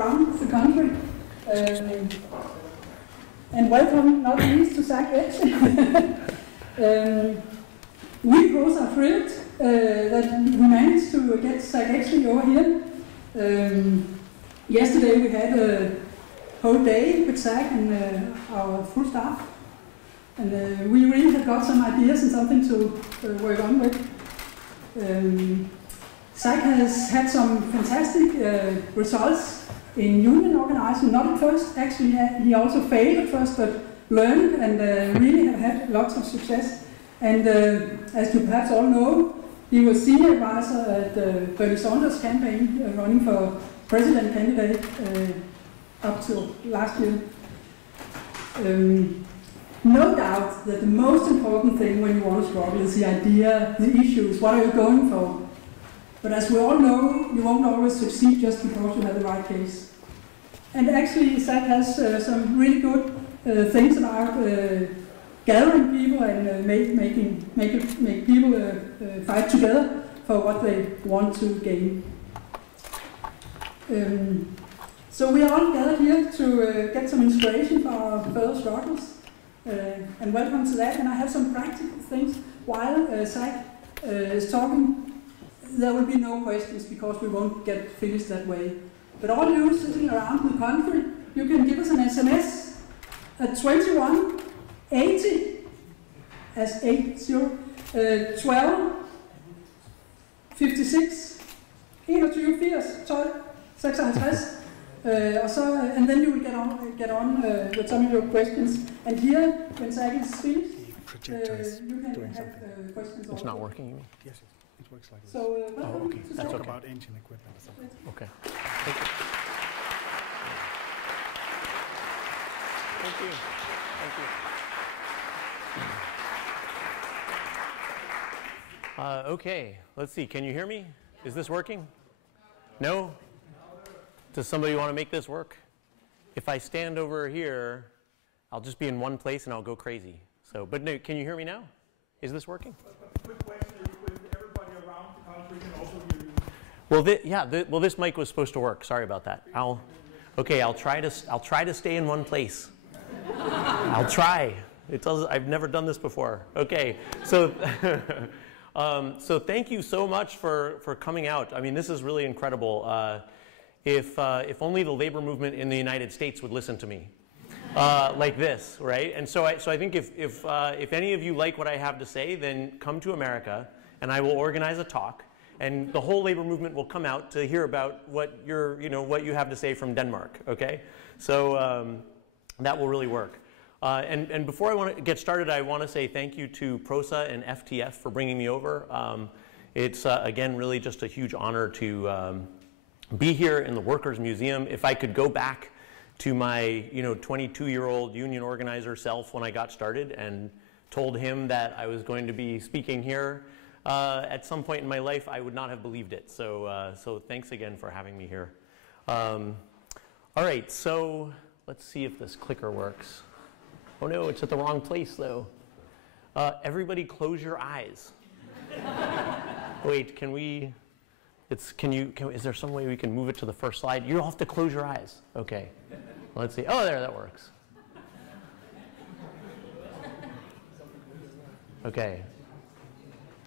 around the country. And welcome, not least, to Zach Edge. We both are thrilled that we managed to get Zach Edge over here. Yesterday we had a whole day with Zach and our full staff. And we really have got some ideas and something to work on with. Zach has had some fantastic results in union organizing, not at first, actually he also failed at first, but learned and really have had lots of success. And as you perhaps all know, he was senior advisor at Bernie Sanders' campaign, running for president candidate up till last year. No doubt that the most important thing when you want to struggle is the idea, the issues, what are you going for? But as we all know, you won't always succeed just because you have the right case. And actually, Zach has some really good things about gathering people and make people fight together for what they want to gain. So we are all gathered here to get some inspiration for our further struggles. And welcome to that. And I have some practical things while Zach is talking. There will be no questions because we won't get finished that way. But all you sitting around the country, you can give us an SMS at 2180 as 80 12 56 21 80 12 56. And then you will get on with some of your questions. And here, when Zach is finished, you can have questions. It's not working, you mean? Yes, it works like this. So, okay. That's okay. About engine equipment or something. Okay. Thank you. Thank you. Thank you. Okay, let's see. Can you hear me? Is this working? No? Does somebody want to make this work? If I stand over here, I'll just be in one place and I'll go crazy. So, but no, can you hear me now? Is this working? Quick question: with everybody around the country can also hear you. Well, well, this mic was supposed to work. Sorry about that. I'll try to stay in one place. I'll try. I've never done this before. Okay, so. So thank you so much for coming out. I mean, this is really incredible. If only the labor movement in the United States would listen to me, like this, right? And so I think if any of you like what I have to say, then come to America, and I will organize a talk, and the whole labor movement will come out to hear about what you have to say from Denmark. Okay, so that will really work. And before I want to get started, I want to say thank you to PROSA and FTF for bringing me over. It's, again, really just a huge honor to be here in the Workers' Museum. If I could go back to my 22-year-old union organizer self when I got started and told him that I was going to be speaking here at some point in my life, I would not have believed it. So, so thanks again for having me here. All right, so let's see if this clicker works. Oh no, it's at the wrong place though. Everybody close your eyes. Wait, is there some way we can move it to the first slide? You'll have to close your eyes. Okay, let's see. Oh, there, that works. Okay,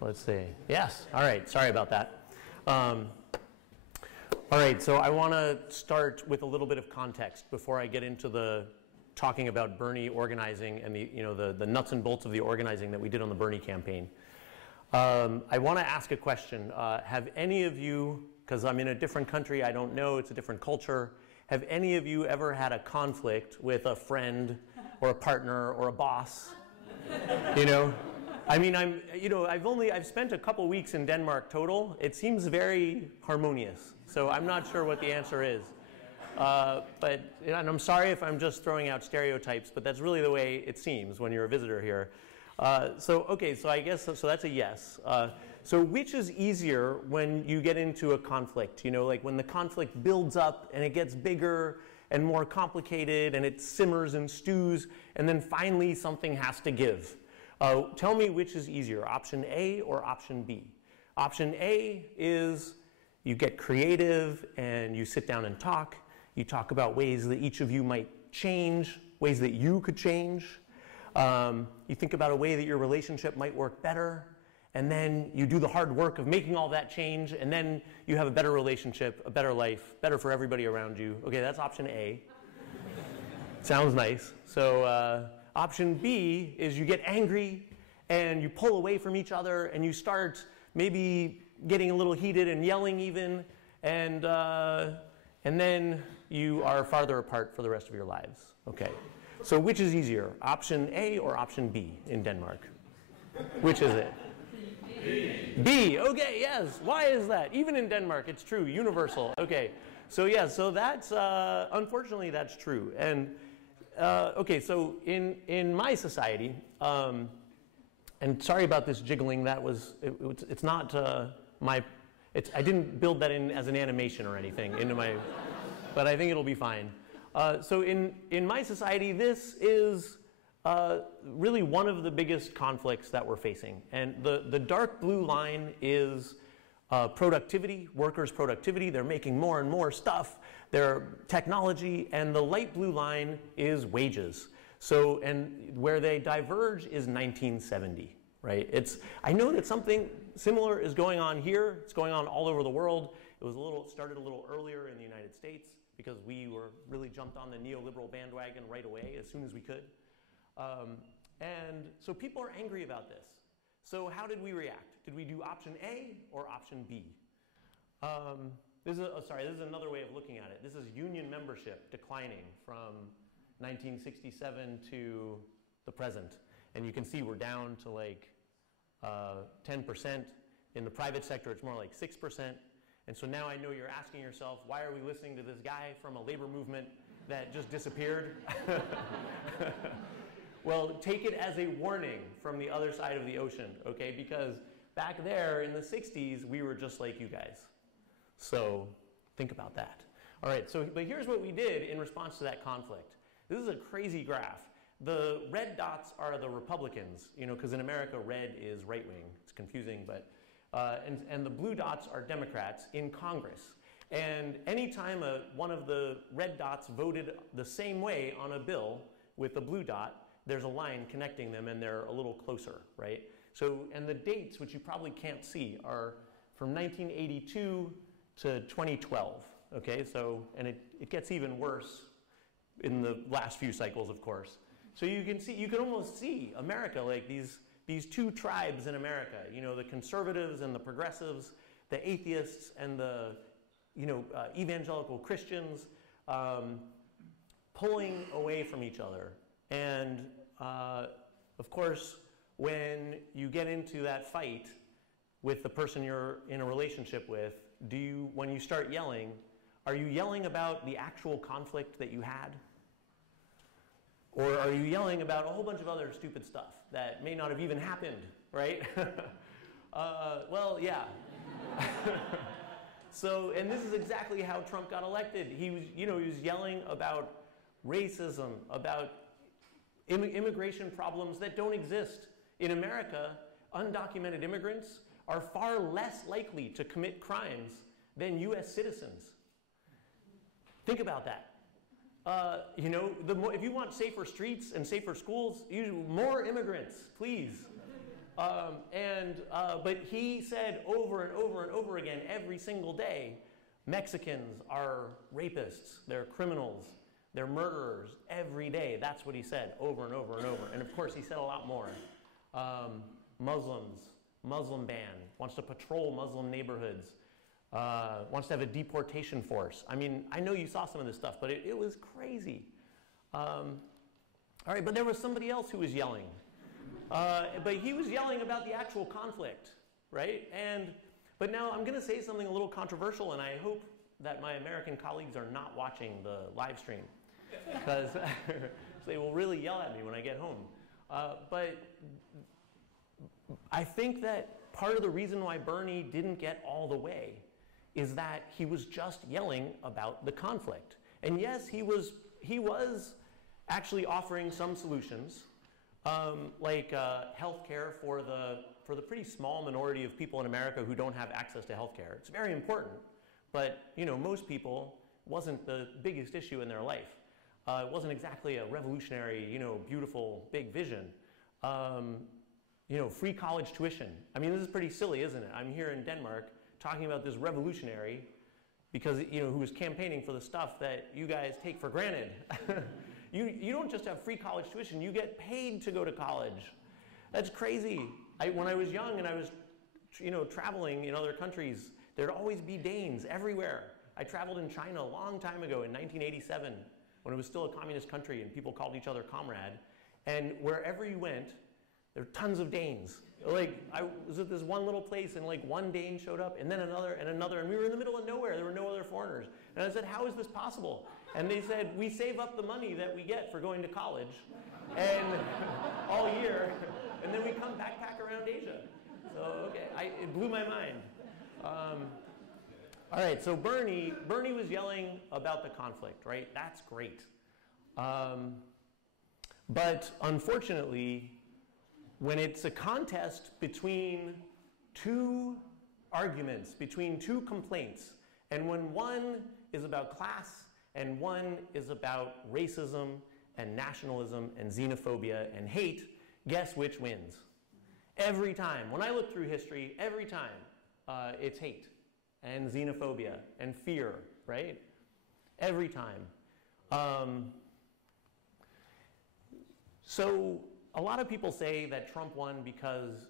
let's see. Yes, all right, sorry about that. All right, so I want to start with a little bit of context before I get into the talking about Bernie organizing and the nuts and bolts of the organizing that we did on the Bernie campaign. I want to ask a question. Have any of you, because I'm in a different country, I don't know, it's a different culture, have any of you ever had a conflict with a friend or a partner or a boss? I mean, I've spent a couple weeks in Denmark total. It seems very harmonious, so I'm not sure what the answer is. And I'm sorry if I'm just throwing out stereotypes, but that's really the way it seems when you're a visitor here. So I guess, so that's a yes. So which is easier when you get into a conflict? Like when the conflict builds up and it gets bigger and more complicated and it simmers and stews, and then finally something has to give. Tell me which is easier, option A or option B. Option A is you get creative and you sit down and talk, You talk about ways that each of you might change, ways that you could change. You think about a way that your relationship might work better, and then you do the hard work of making all that change, and then you have a better relationship, a better life, better for everybody around you. Okay, that's option A. Sounds nice. So option B is you get angry, and you pull away from each other, and you start maybe getting a little heated and yelling even, and then you are farther apart for the rest of your lives. Okay. So which is easier, option A or option B in Denmark? Which is it? B. Okay, yes. Why is that? Even in Denmark, it's true, universal. Okay. So yeah, so that's, unfortunately, that's true. And, okay, so in my society, and sorry about this jiggling, that was, it's not I didn't build that in as an animation or anything into my, but I think it'll be fine. So in my society, this is really one of the biggest conflicts that we're facing. And the dark blue line is productivity, workers' productivity. They're making more and more stuff. Their technology. And the light blue line is wages. So, and where they diverge is 1970, right? I know that something similar is going on here. It's going on all over the world. It started a little earlier in the United States, because we were really jumped on the neoliberal bandwagon right away as soon as we could. And so people are angry about this. So how did we react? Did we do option A or option B? This is another way of looking at it. This is union membership declining from 1967 to the present. And you can see we're down to like 10%. In the private sector, it's more like 6%. And so now I know you're asking yourself, why are we listening to this guy from a labor movement that just disappeared? Well, take it as a warning from the other side of the ocean, okay? Because back there in the 60s, we were just like you guys. So think about that. All right, but here's what we did in response to that conflict. This is a crazy graph. The red dots are the Republicans, because in America, red is right-wing. It's confusing, but and the blue dots are Democrats in Congress. And anytime one of the red dots voted the same way on a bill with the blue dot, there's a line connecting them and they're a little closer, right? So, and the dates, which you probably can't see, are from 1982 to 2012, okay? So, and it gets even worse in the last few cycles, of course. So you can almost see America like these two tribes in America, the conservatives and the progressives, the atheists and the, evangelical Christians, pulling away from each other. And of course, when you get into that fight with the person you're in a relationship with, when you start yelling, are you yelling about the actual conflict that you had? Or are you yelling about a whole bunch of other stupid stuff that may not have even happened, right? Well, yeah. So, and this is exactly how Trump got elected. He was yelling about racism, about immigration problems that don't exist. In America, undocumented immigrants are far less likely to commit crimes than US citizens. Think about that. If you want safer streets and safer schools, more immigrants, please. But he said over and over and over again, every single day, Mexicans are rapists, they're criminals, they're murderers, every day. That's what he said over and over and over. And of course, he said a lot more. Muslims, Muslim ban, wants to patrol Muslim neighborhoods. Wants to have a deportation force. I mean, I know you saw some of this stuff, but it was crazy. All right, but there was somebody else who was yelling. But he was yelling about the actual conflict, right? But now I'm going to say something a little controversial, and I hope that my American colleagues are not watching the live stream, because they will really yell at me when I get home. But I think that part of the reason why Bernie didn't get all the way is that he was just yelling about the conflict. And yes, he was actually offering some solutions, like health care for the pretty small minority of people in America who don't have access to health care. It's very important, but most people wasn't the biggest issue in their life. It wasn't exactly a revolutionary, beautiful, big vision. Free college tuition. I mean, this is pretty silly, isn't it? I'm here in Denmark talking about this revolutionary because, who was campaigning for the stuff that you guys take for granted. You don't just have free college tuition, you get paid to go to college. That's crazy. When I was young and I was, traveling in other countries, there'd always be Danes everywhere. I traveled in China a long time ago in 1987 when it was still a communist country and people called each other comrade. And wherever you went, there were tons of Danes. Like, I was at this one little place and like one Dane showed up and then another and another, and we were in the middle of nowhere. There were no other foreigners. And I said, how is this possible? And they said, we save up the money that we get for going to college and all year, and then we come backpack around Asia. So, okay, it blew my mind. All right, so Bernie was yelling about the conflict, right? That's great. But unfortunately, when it's a contest between two arguments, between two complaints, and when one is about class and one is about racism and nationalism and xenophobia and hate, guess which wins? Every time. When I look through history, every time it's hate and xenophobia and fear, right? Every time. So a lot of people say that Trump won because,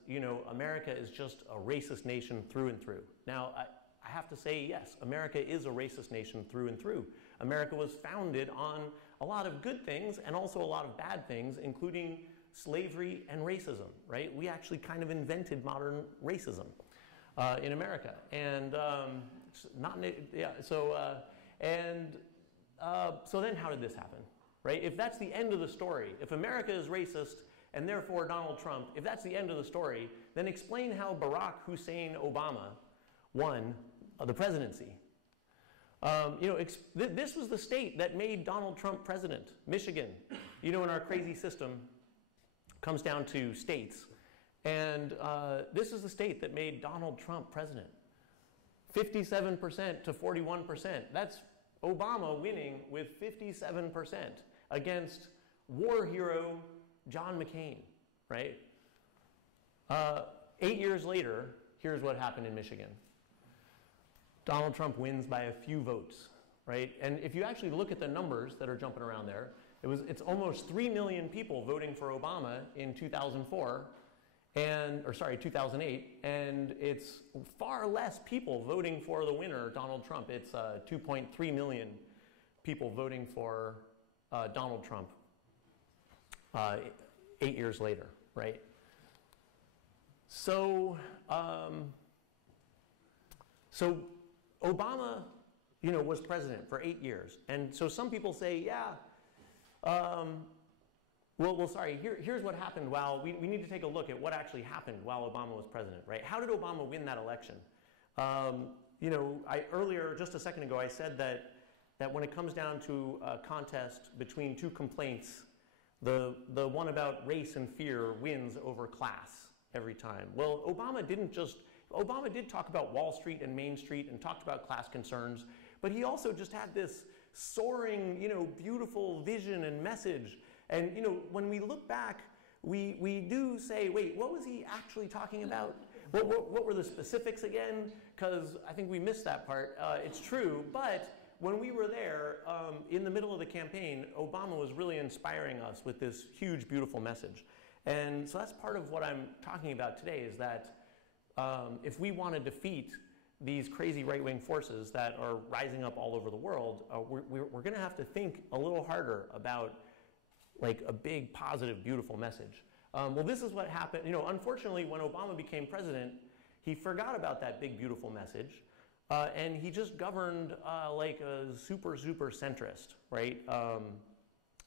America is just a racist nation through and through. Now, I have to say, yes, America is a racist nation through and through. America was founded on a lot of good things and also a lot of bad things, including slavery and racism, right? We actually kind of invented modern racism in America. And so then how did this happen, right? If that's the end of the story, if America is racist and therefore Donald Trump, if that's the end of the story, then explain how Barack Hussein Obama won the presidency. This was the state that made Donald Trump president, Michigan. In our crazy system, comes down to states. And this is the state that made Donald Trump president. 57% to 41%. That's Obama winning with 57% against war hero John McCain, right? 8 years later, here's what happened in Michigan. Donald Trump wins by a few votes, right? And if you actually look at the numbers that are jumping around there, it's almost 3 million people voting for Obama in 2008, and it's far less people voting for the winner, Donald Trump. It's 2.3 million people voting for Donald Trump 8 years later, right? So, Obama, was president for 8 years, and so some people say, yeah. Here's what happened while, we need to take a look at what actually happened while Obama was president, right? How did Obama win that election? Earlier, just a second ago, I said that when it comes down to a contest between two complaints, the one about race and fear wins over class every time. Well, Obama did talk about Wall Street and Main Street and talked about class concerns, but he also just had this soaring, beautiful vision and message. And, when we look back, we do say, wait, what was he actually talking about? What were the specifics again? Because I think we missed that part. It's true, but when we were there in the middle of the campaign, Obama was really inspiring us with this huge, beautiful message. And so that's part of what I'm talking about today, is that if we want to defeat these crazy right-wing forces that are rising up all over the world, we're going to have to think a little harder about like a big, positive, beautiful message. Well, this is what happened. Unfortunately, when Obama became president, he forgot about that big, beautiful message, and he just governed like a super centrist, right?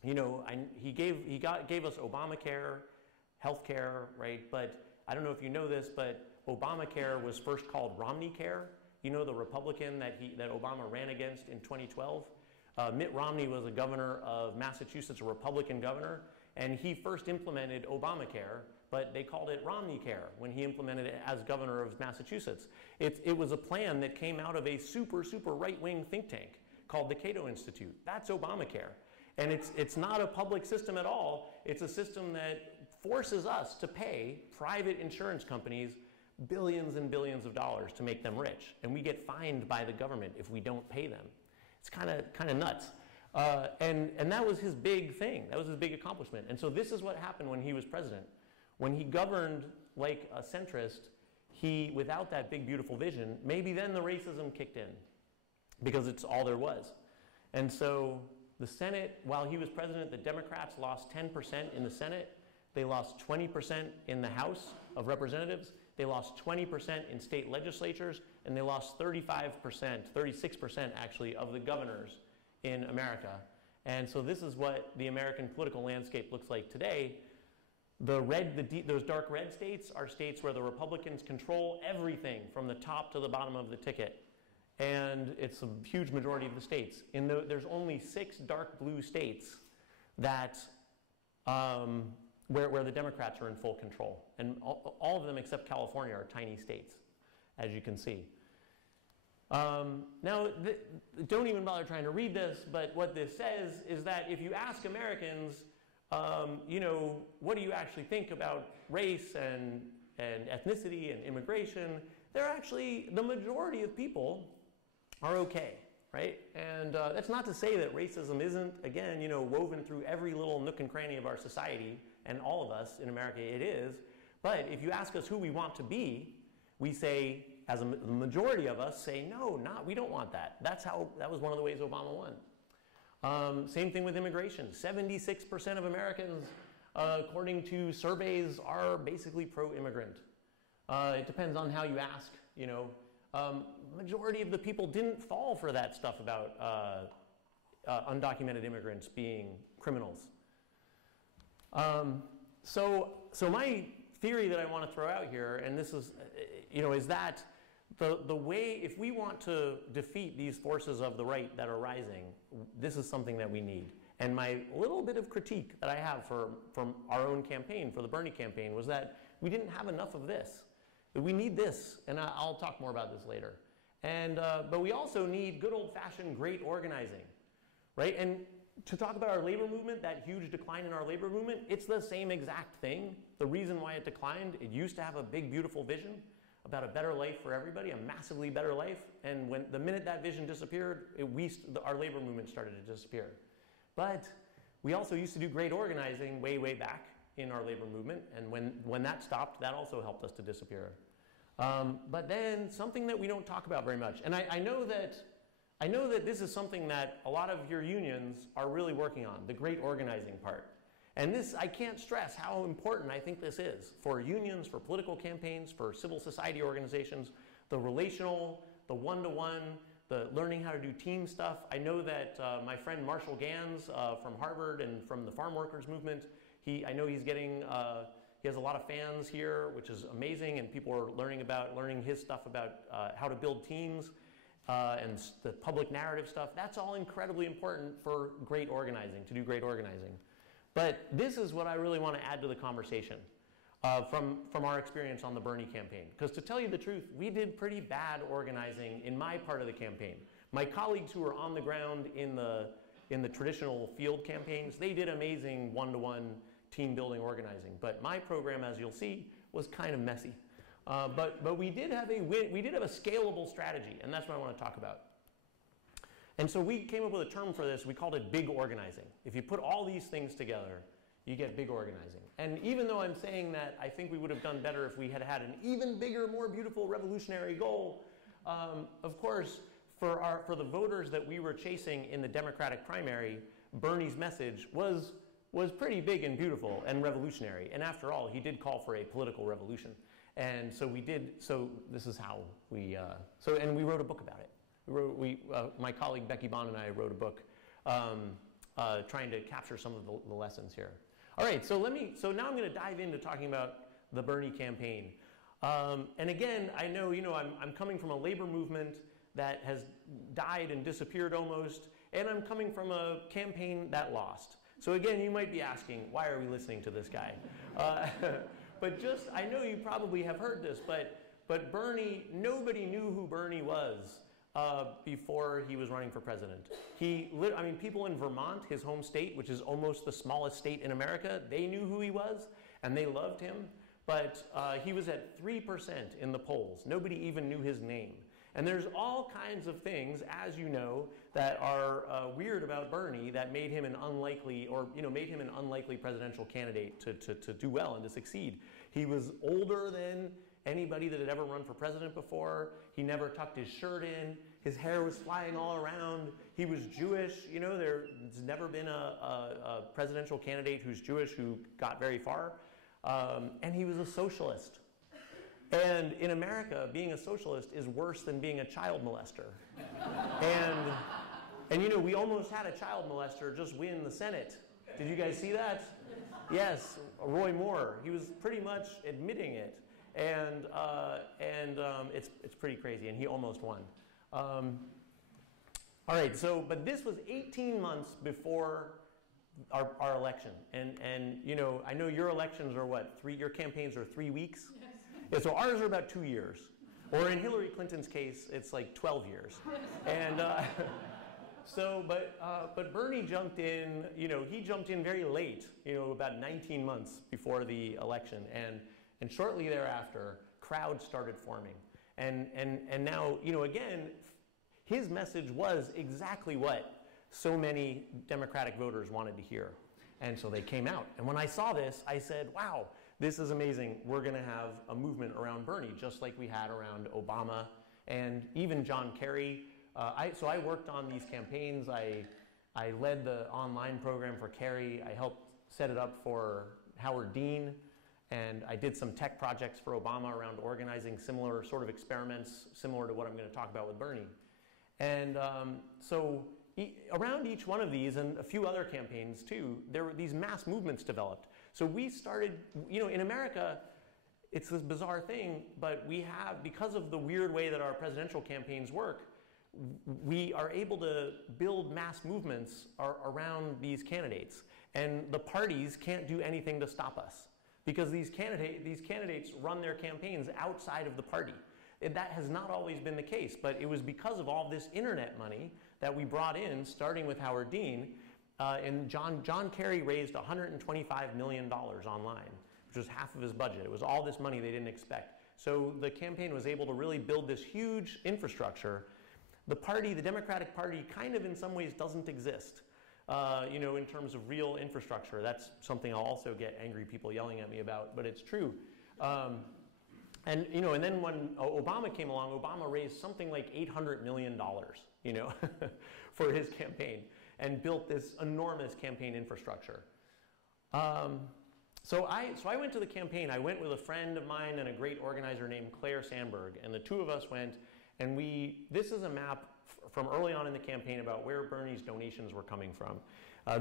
He gave us Obamacare, healthcare, right? But I don't know if you know this, but Obamacare was first called Romneycare. The Republican that Obama ran against in 2012. Mitt Romney was a governor of Massachusetts, a Republican governor, and he first implemented Obamacare, but they called it Romneycare when he implemented it as governor of Massachusetts. It was a plan that came out of a super right-wing think tank called the Cato Institute. That's Obamacare. And it's not a public system at all. It's a system that forces us to pay private insurance companies billions and billions of dollars to make them rich. And we get fined by the government if we don't pay them. It's kind of nuts. And that was his big thing. That was his big accomplishment. And so this is what happened when he was president. When he governed like a centrist, without that big, beautiful vision, maybe then the racism kicked in, because it's all there was. And so the Senate, while he was president, the Democrats lost 10% in the Senate. They lost 20% in the House of Representatives. They lost 20% in state legislatures. And they lost 35%, 36% actually, of the governors in America. And so this is what the American political landscape looks like today. Those dark red states are states where the Republicans control everything from the top to the bottom of the ticket. And it's a huge majority of the states. There's only 6 dark blue states that, where the Democrats are in full control. And all of them except California are tiny states, as you can see. Now, don't even bother trying to read this, but what this says is that if you ask Americans, you know, what do you actually think about race and ethnicity and immigration, they're actually, the majority of people are okay, right? And that's not to say that racism isn't, again, you know, woven through every little nook and cranny of our society, and all of us in America it is. But if you ask us who we want to be, we say, the majority of us say, no, we don't want that. That was one of the ways Obama won. Same thing with immigration. 76% of Americans, according to surveys, are basically pro-immigrant. It depends on how you ask, you know. Majority of the people didn't fall for that stuff about undocumented immigrants being criminals. So my theory that I want to throw out here, and this is, you know, is that the way, if we want to defeat these forces of the right that are rising, this is something that we need. And my little bit of critique that I have from our own campaign, for the Bernie campaign, was that we didn't have enough of this. We need this, and I'll talk more about this later. And but we also need good old-fashioned great organizing, right? And to talk about our labor movement, that huge decline in our labor movement, it's the same exact thing. The reason why it declined, it used to have a big, beautiful vision about a better life for everybody, a massively better life. And the minute that vision disappeared, our labor movement started to disappear. But we also used to do great organizing way, way back in our labor movement. And when that stopped, that also helped us to disappear. But then something that we don't talk about very much, and I know that this is something that a lot of your unions are really working on, the great organizing part. And this, I can't stress how important I think this is for unions, for political campaigns, for civil society organizations, the relational, the one-to-one, the learning how to do team stuff. I know that my friend Marshall Gans from Harvard and from the farm workers movement, I know he's getting, he has a lot of fans here, which is amazing, and people are learning his stuff about how to build teams. And the public narrative stuff, that's all incredibly important for great organizing, to do great organizing. But this is what I really want to add to the conversation from our experience on the Bernie campaign. Because to tell you the truth, we did pretty bad organizing in my part of the campaign. My colleagues who were on the ground in the traditional field campaigns, they did amazing one-to-one team building organizing. But my program, as you'll see, was kind of messy. But we did have a scalable strategy, and that's what I want to talk about. And so we came up with a term for this. We called it big organizing. If you put all these things together, you get big organizing. And even though I'm saying that I think we would have done better if we had had an even bigger, more beautiful revolutionary goal, of course, for the voters that we were chasing in the Democratic primary, Bernie's message was pretty big and beautiful and revolutionary. And after all, he did call for a political revolution. And so this is how and we wrote a book about it. My colleague Becky Bond and I wrote a book trying to capture some of the lessons here. All right, so now I'm going to dive into talking about the Bernie campaign. And again, I know, I'm coming from a labor movement that has died and disappeared almost, and I'm coming from a campaign that lost. So again, you might be asking, why are we listening to this guy? But I know you probably have heard this, but Bernie, nobody knew who Bernie was before he was running for president. I mean, people in Vermont, his home state, which is almost the smallest state in America, they knew who he was and they loved him. But he was at 3% in the polls. Nobody even knew his name. And there's all kinds of things, as you know, that are weird about Bernie that made him an unlikely, or made him an unlikely presidential candidate to do well and to succeed. He was older than anybody that had ever run for president before. He never tucked his shirt in. His hair was flying all around. He was Jewish. There's never been a presidential candidate who's Jewish who got very far. And he was a socialist. And in America, being a socialist is worse than being a child molester. And we almost had a child molester just win the Senate. Did you guys see that? Yes, Roy Moore. He was pretty much admitting it. And it's pretty crazy, and he almost won. All right, but this was 18 months before our election, and I know your elections are what, your campaigns are 3 weeks? Yes. Yeah, so ours are about 2 years, or in Hillary Clinton's case, it's like 12 years. And but Bernie jumped in. He jumped in very late. About 19 months before the election, and shortly thereafter, crowds started forming, and now again, his message was exactly what so many Democratic voters wanted to hear. And so they came out. And when I saw this, I said, wow, this is amazing. We're going to have a movement around Bernie, just like we had around Obama and even John Kerry. So I worked on these campaigns. I led the online program for Kerry. I helped set it up for Howard Dean. And I did some tech projects for Obama around organizing similar sort of experiments, similar to what I'm going to talk about with Bernie. And so around each one of these, and a few other campaigns too, there were these mass movements developed. So we started, in America, it's this bizarre thing, but we have, because of the weird way that our presidential campaigns work, we are able to build mass movements around these candidates. And the parties can't do anything to stop us, because these candidates run their campaigns outside of the party. That has not always been the case, but it was because of all this internet money that we brought in, starting with Howard Dean, and John Kerry raised $125 million online, which was half of his budget. It was all this money they didn't expect. So the campaign was able to really build this huge infrastructure. The Democratic Party kind of in some ways doesn't exist, in terms of real infrastructure. That's something I'll also get angry people yelling at me about, but it's true. And then when Obama came along, Obama raised something like $800 million, for his campaign, and built this enormous campaign infrastructure. So I went to the campaign. I went with a friend of mine and a great organizer named Claire Sandberg, and the two of us went. And this is a map from early on in the campaign about where Bernie's donations were coming from.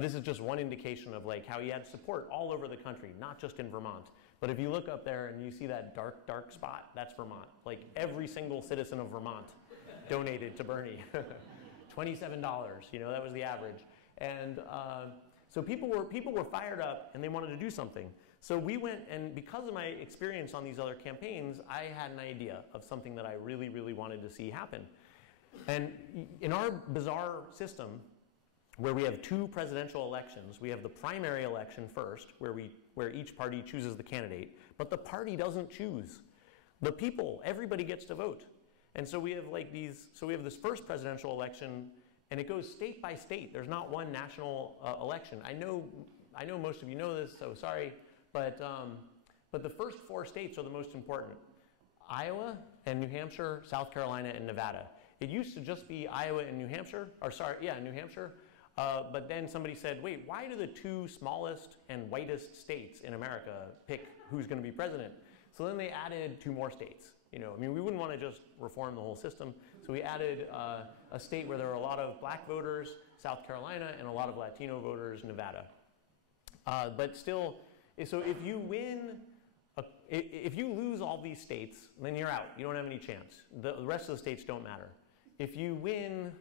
This is just one indication of how he had support all over the country, not just in Vermont. But if you look up there and you see that dark, dark spot, that's Vermont. Every single citizen of Vermont donated to Bernie. $27, that was the average. And so people were fired up and they wanted to do something. So we went, and because of my experience on these other campaigns, I had an idea of something that I really, really wanted to see happen. And in our bizarre system, where we have two presidential elections, we have the primary election first, where each party chooses the candidate, but the party doesn't choose. The people, everybody gets to vote. And so we have this first presidential election, and it goes state by state. There's not one national election. I know most of you know this, so sorry, but the first 4 states are the most important: Iowa and New Hampshire, South Carolina, and Nevada. It used to just be Iowa and New Hampshire, New Hampshire. But then somebody said, wait, why do the 2 smallest and whitest states in America pick who's going to be president? So then they added 2 more states. We wouldn't want to just reform the whole system. So we added a state where there are a lot of black voters, South Carolina, and a lot of Latino voters, Nevada. But still, so if you lose all these states, then you're out. You don't have any chance. The rest of the states don't matter. If you win,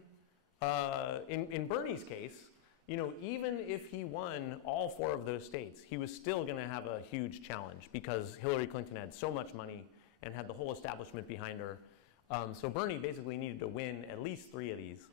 in Bernie's case, even if he won all 4 of those states, he was still going to have a huge challenge because Hillary Clinton had so much money and had the whole establishment behind her. So Bernie basically needed to win at least 3 of these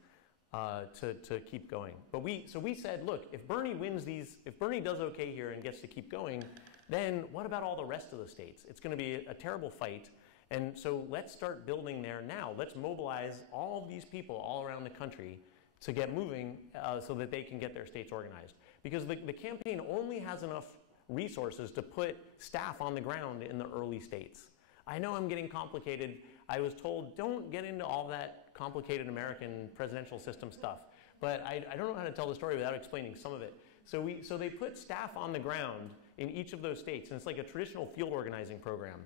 to keep going. But we said, look, if Bernie wins these, if Bernie does okay here and gets to keep going, then what about all the rest of the states? It's going to be a terrible fight. And so let's start building there now. Let's mobilize all of these people all around the country to get moving so that they can get their states organized. Because the campaign only has enough resources to put staff on the ground in the early states. I know I'm getting complicated. I was told, don't get into all that complicated American presidential system stuff. But I don't know how to tell the story without explaining some of it. So they put staff on the ground in each of those states, and it's like a traditional field organizing program.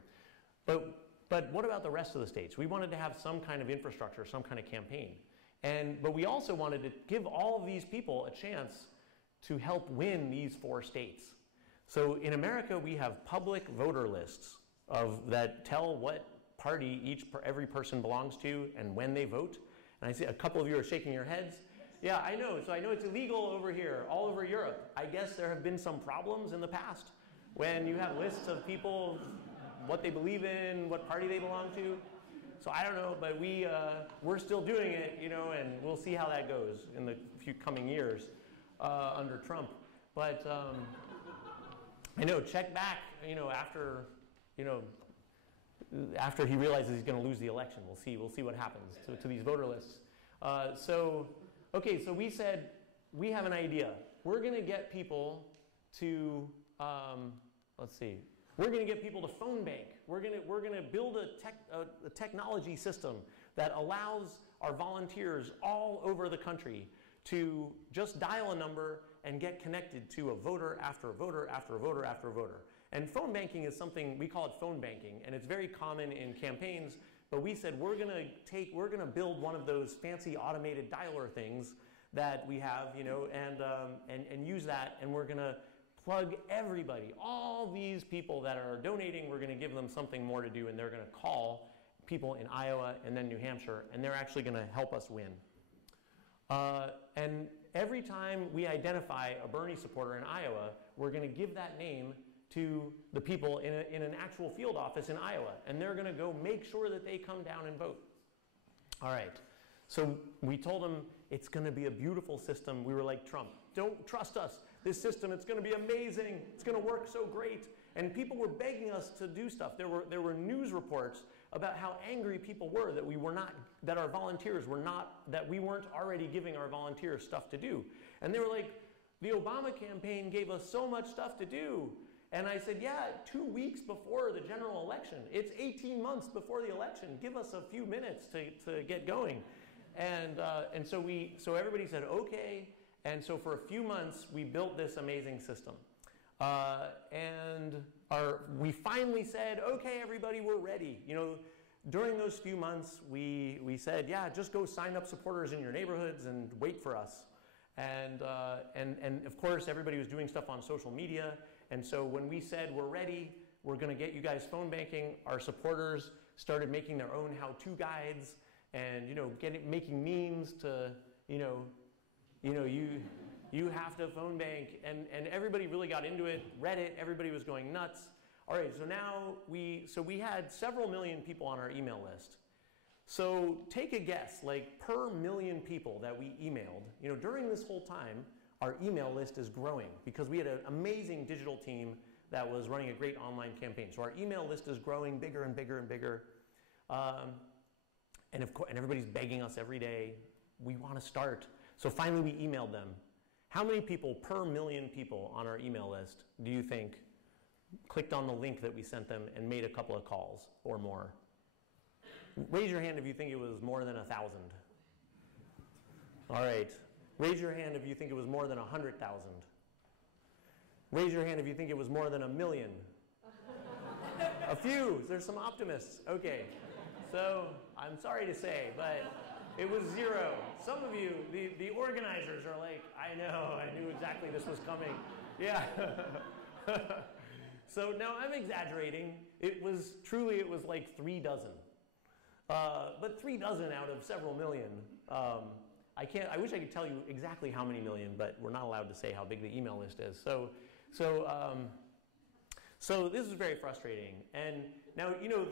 But what about the rest of the states? We wanted to have some kind of infrastructure, some kind of campaign. But we also wanted to give all of these people a chance to help win these 4 states. So in America, we have public voter lists that tell what party every person belongs to and when they vote. And I see a couple of you are shaking your heads. Yeah, I know. So I know it's illegal over here, all over Europe. I guess there have been some problems in the past when you have lists of people, what they believe in, what party they belong to. So I don't know, but we're still doing it, and we'll see how that goes in the few coming years under Trump. But I know, check back, after he realizes he's going to lose the election. We'll see what happens to these voter lists. So we said, we have an idea. We're going to get people to, we're going to get people to phone bank. We're going to build a technology system that allows our volunteers all over the country to just dial a number and get connected to a voter after a voter after a voter after a voter. And phone banking is something, we call it phone banking, and it's very common in campaigns, but we said we're going to build one of those fancy automated dialer things that we have, and use that, and we're going to plug everybody, all these people that are donating, we're going to give them something more to do, and they're going to call people in Iowa and then New Hampshire, and they're actually going to help us win. And every time we identify a Bernie supporter in Iowa, we're going to give that name to the people in an actual field office in Iowa, and they're going to go make sure that they come down and vote. All right. So we told them it's going to be a beautiful system. We were like, Trump, don't trust us. This system, it's going to be amazing. It's going to work so great. And people were begging us to do stuff. There were news reports about how angry people were that that our volunteers were not, that we weren't already giving our volunteers stuff to do. And they were like, the Obama campaign gave us so much stuff to do. And I said, yeah, 2 weeks before the general election. It's 18 months before the election. Give us a few minutes to get going. And so everybody said, okay. And so for a few months, we built this amazing system. We finally said, okay, everybody, we're ready. During those few months, we said, yeah, just go sign up supporters in your neighborhoods and wait for us. And of course, everybody was doing stuff on social media. And so when we said, we're ready, we're going to get you guys phone banking, our supporters started making their own how-to guides and, making memes to, you have to phone bank. And everybody really got into it, Reddit, everybody was going nuts. All right, so now we had several million people on our email list. So take a guess, like per million people that we emailed, during this whole time, our email list is growing because we had an amazing digital team that was running a great online campaign. So our email list is growing bigger and bigger and bigger. And everybody's begging us every day, we want to start. So finally we emailed them. How many people per million people on our email list do you think clicked on the link that we sent them and made a couple of calls or more? Raise your hand if you think it was more than 1,000. All right. Raise your hand if you think it was more than 100,000. Raise your hand if you think it was more than 1 million. A few. There's some optimists. Okay. So I'm sorry to say, but it was 0. Some of you, the organizers are like, I know, I knew exactly this was coming. Yeah. So now I'm exaggerating. It was like 3 dozen. But 3 dozen out of several million. I wish I could tell you exactly how many million, but we're not allowed to say how big the email list is. So So this is very frustrating. And now, you know,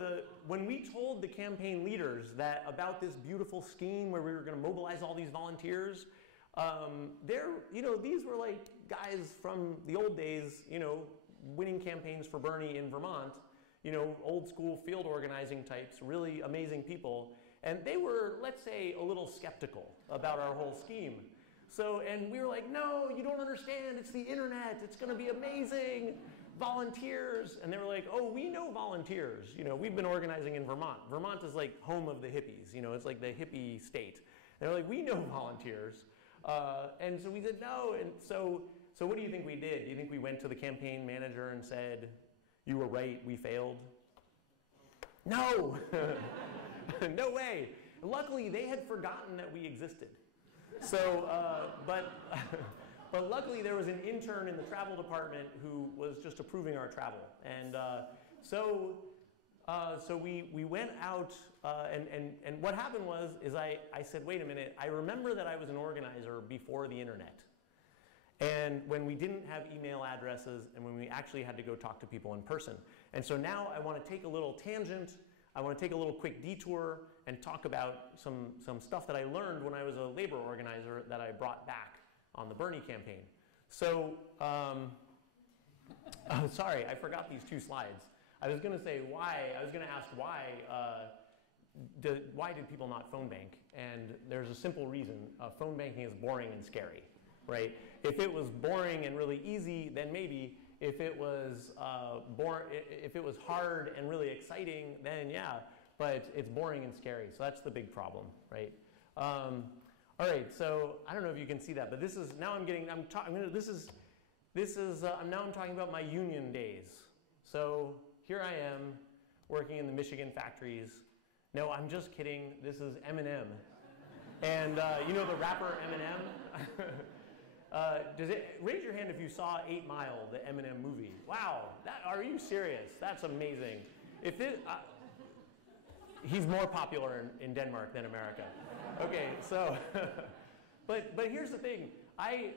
when we told the campaign leaders that about this beautiful scheme where we were going to mobilize all these volunteers, you know, these were like guys from the old days, you know, winning campaigns for Bernie in Vermont, you know, old school field organizing types, really amazing people. And they were, let's say, a little skeptical about our whole scheme. So, and we were like, no, you don't understand, it's the internet, it's going to be amazing. Volunteers. And they were like, oh, we know volunteers. You know, we've been organizing in Vermont. Vermont is like home of the hippies. You know, it's like the hippie state. And they're like, we know volunteers. And so we said, no. And so what do you think we did? Do you think we went to the campaign manager and said, you were right, we failed? No. No way. Luckily, they had forgotten that we existed. So, but luckily there was an intern in the travel department who was just approving our travel. And so we went out, and what happened was I said, wait a minute, I remember that I was an organizer before the internet. And when we didn't have email addresses and when we actually had to go talk to people in person. And so now I want to take a little tangent. I want to take a little quick detour and talk about some stuff that I learned when I was a labor organizer that I brought back on the Bernie campaign. So, oh, sorry, I forgot these two slides. I was going to say why, I was going to ask why did people not phone bank? And there's a simple reason. Phone banking is boring and scary, right? If it was boring and really easy, then maybe. If it was if it was hard and really exciting, then yeah. But it's boring and scary, so that's the big problem, right? All right, so I don't know if you can see that, but this is now I'm talking about my union days. So here I am working in the Michigan factories. No, I'm just kidding. This is Eminem, and you know the rapper Eminem. Raise your hand if you saw 8 Mile, the Eminem movie. Wow, are you serious? That's amazing. If he's more popular in Denmark than America. Okay, so, but here's the thing.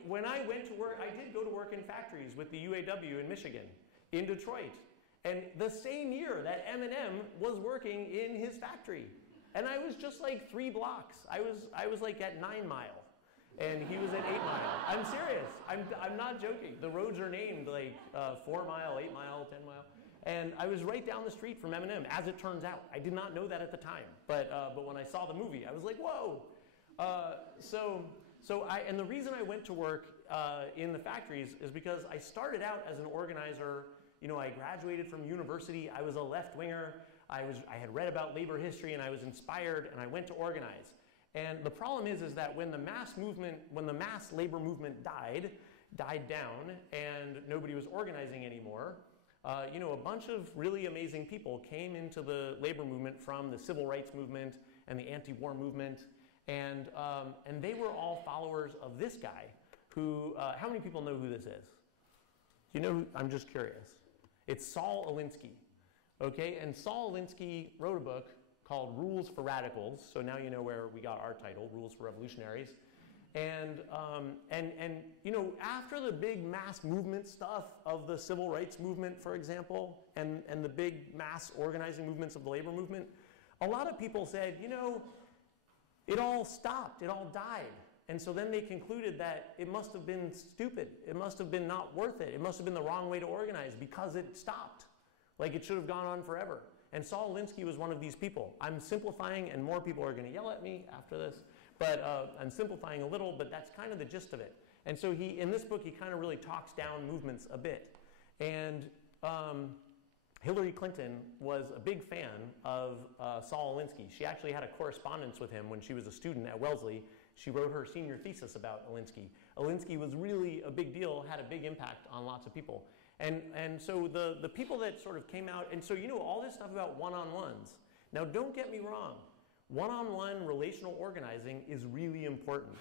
When I went to work, I did go to work in factories with the UAW in Michigan, in Detroit. And the same year that Eminem was working in his factory. And I was just like 3 blocks. I was like at 9 Mile. And he was at 8 Mile. I'm serious. I'm not joking. The roads are named like 4 Mile, 8 Mile, 10 Mile. And I was right down the street from Eminem, as it turns out. I did not know that at the time. But when I saw the movie, I was like, whoa. And the reason I went to work in the factories is because I started out as an organizer. You know, I graduated from university. I was a left-winger. I had read about labor history, and I was inspired, and I went to organize. And the problem is that when the mass labor movement died down, and nobody was organizing anymore, you know, a bunch of really amazing people came into the labor movement from the civil rights movement and the anti-war movement, and they were all followers of this guy who, how many people know who this is? Do you know who? I'm just curious. It's Saul Alinsky, okay? And Saul Alinsky wrote a book called Rules for Radicals. So now you know where we got our title, Rules for Revolutionaries. And you know, after the big mass movement stuff of the civil rights movement, for example, and the big mass organizing movements of the labor movement, a lot of people said, you know, it all stopped, it all died. And so then they concluded that it must have been stupid. It must have been not worth it. It must have been the wrong way to organize because it stopped. Like it should have gone on forever. And Saul Alinsky was one of these people. I'm simplifying, and more people are going to yell at me after this, but I'm simplifying a little, but that's kind of the gist of it. And so in this book, he kind of really talks down movements a bit. And Hillary Clinton was a big fan of Saul Alinsky. She actually had a correspondence with him when she was a student at Wellesley. She wrote her senior thesis about Alinsky. Alinsky was really a big deal, had a big impact on lots of people. And so the people that sort of came out, and so you know all this stuff about one-on-ones. Now don't get me wrong, one-on-one relational organizing is really important.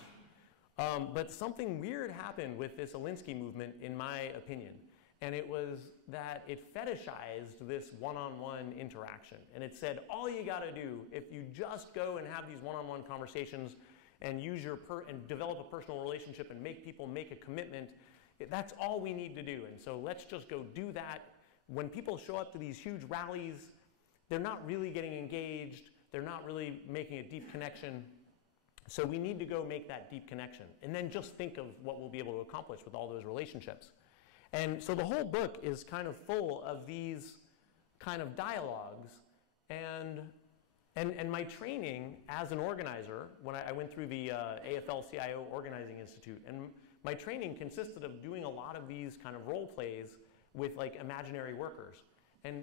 But something weird happened with this Alinsky movement, in my opinion. And it was that it fetishized this one-on-one interaction. And it said, all you gotta do, if you just go and have these one-on-one conversations and use and develop a personal relationship and make people make a commitment, that's all we need to do. And so let's just go do that. when people show up to these huge rallies, they're not really getting engaged, they're not really making a deep connection. So we need to go make that deep connection, and then just think of what we'll be able to accomplish with all those relationships. And so the whole book is kind of full of these kind of dialogues, and my training as an organizer, when I went through the AFL-CIO Organizing Institute, and my training consisted of doing a lot of these kind of role plays with like imaginary workers. And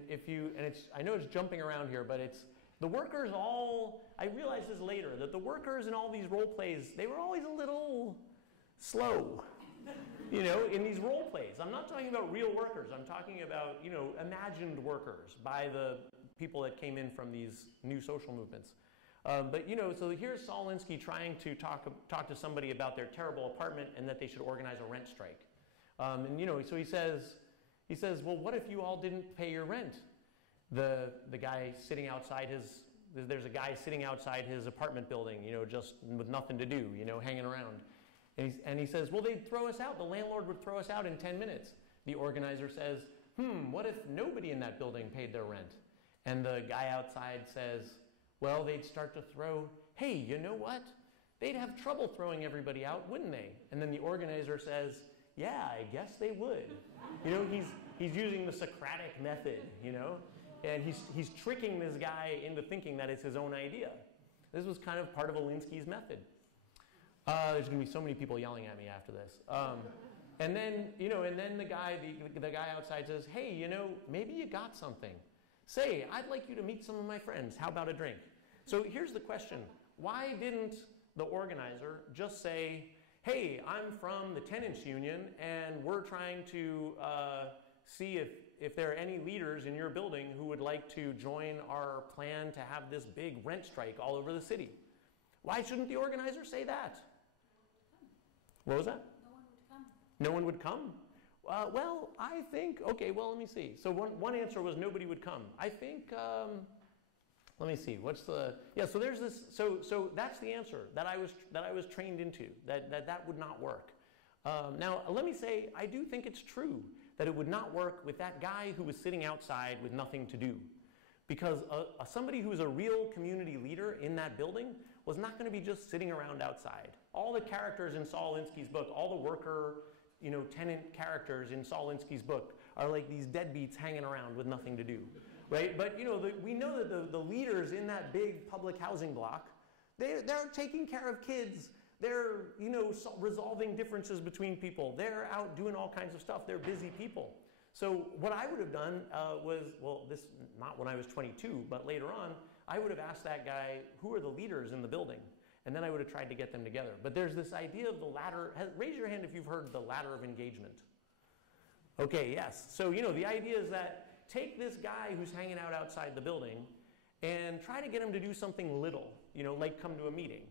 I know it's jumping around here, but it's the workers all, I realized this later, that the workers in all these role plays, they were always a little slow, you know, in these role plays. I'm not talking about real workers, I'm talking about, you know, imagined workers by the people that came in from these new social movements. But, you know, so here's Saul Alinsky trying to talk to somebody about their terrible apartment and that they should organize a rent strike. And, you know, so he says, well, what if you all didn't pay your rent? The guy sitting outside there's a guy sitting outside his apartment building, you know, just with nothing to do, you know, hanging around. And he says, well, they'd throw us out. The landlord would throw us out in 10 minutes. The organizer says, what if nobody in that building paid their rent? And the guy outside says, well, they'd start to throw, hey, you know what? They'd have trouble throwing everybody out, wouldn't they? And then the organizer says, yeah, I guess they would. You know, he's using the Socratic method, you know? And he's tricking this guy into thinking that it's his own idea. This was kind of part of Alinsky's method. There's going to be so many people yelling at me after this. And then, you know, the guy outside says, hey, you know, maybe you got something. Say, I'd like you to meet some of my friends. How about a drink? So here's the question. Why didn't the organizer just say, hey, I'm from the tenants union, and we're trying to see if there are any leaders in your building who would like to join our plan to have this big rent strike all over the city. Why shouldn't the organizer say that? What was that? No one would come. No one would come? Well, I think, okay, well, let me see. So one answer was nobody would come. I think, let me see, what's the, yeah, so there's this, so that's the answer that I was trained into, that would not work. Now, let me say, I do think it's true that it would not work with that guy who was sitting outside with nothing to do. Because somebody who's a real community leader in that building was not going to be just sitting around outside. All the characters in Saul Alinsky's book, all the worker, you know, tenant characters in Saul Alinsky's book are like these deadbeats hanging around with nothing to do, right? But, you know, we know that the leaders in that big public housing block, they're taking care of kids. They're, you know, resolving differences between people. They're out doing all kinds of stuff. They're busy people. So what I would have done was, well, this, not when I was 22, but later on, I would have asked that guy, who are the leaders in the building? And then I would have tried to get them together. But there's this idea of the ladder. Raise your hand if you've heard the ladder of engagement. Okay, yes. So, you know, the idea is that take this guy who's hanging out outside the building and try to get him to do something little, you know, like come to a meeting.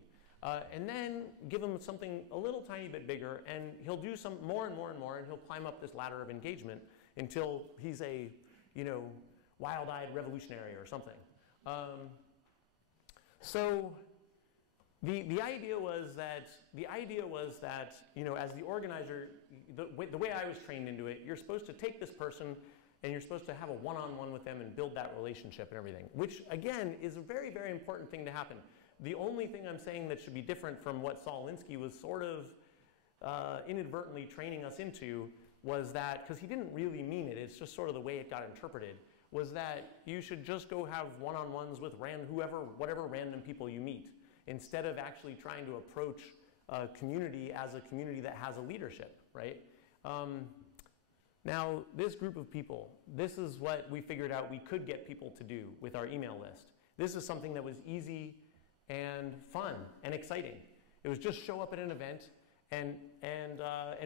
And then give him something a little tiny bit bigger, and he'll do some more and more and more, and he'll climb up this ladder of engagement until he's a, you know, wild-eyed revolutionary or something. So the idea was that you know, as the organizer, the way I was trained into it, you're supposed to take this person and you're supposed to have a one-on-one with them and build that relationship and everything, which again is a very, very important thing to happen. The only thing I'm saying that should be different from what Saul Alinsky was sort of inadvertently training us into was that, because he didn't really mean it, it's just sort of the way it got interpreted, was that you should just go have one-on-ones with whatever random people you meet, instead of actually trying to approach a community as a community that has a leadership, right? Now, this group of people, this is what we figured out we could get people to do with our email list. This is something that was easy and fun and exciting. It was just show up at an event and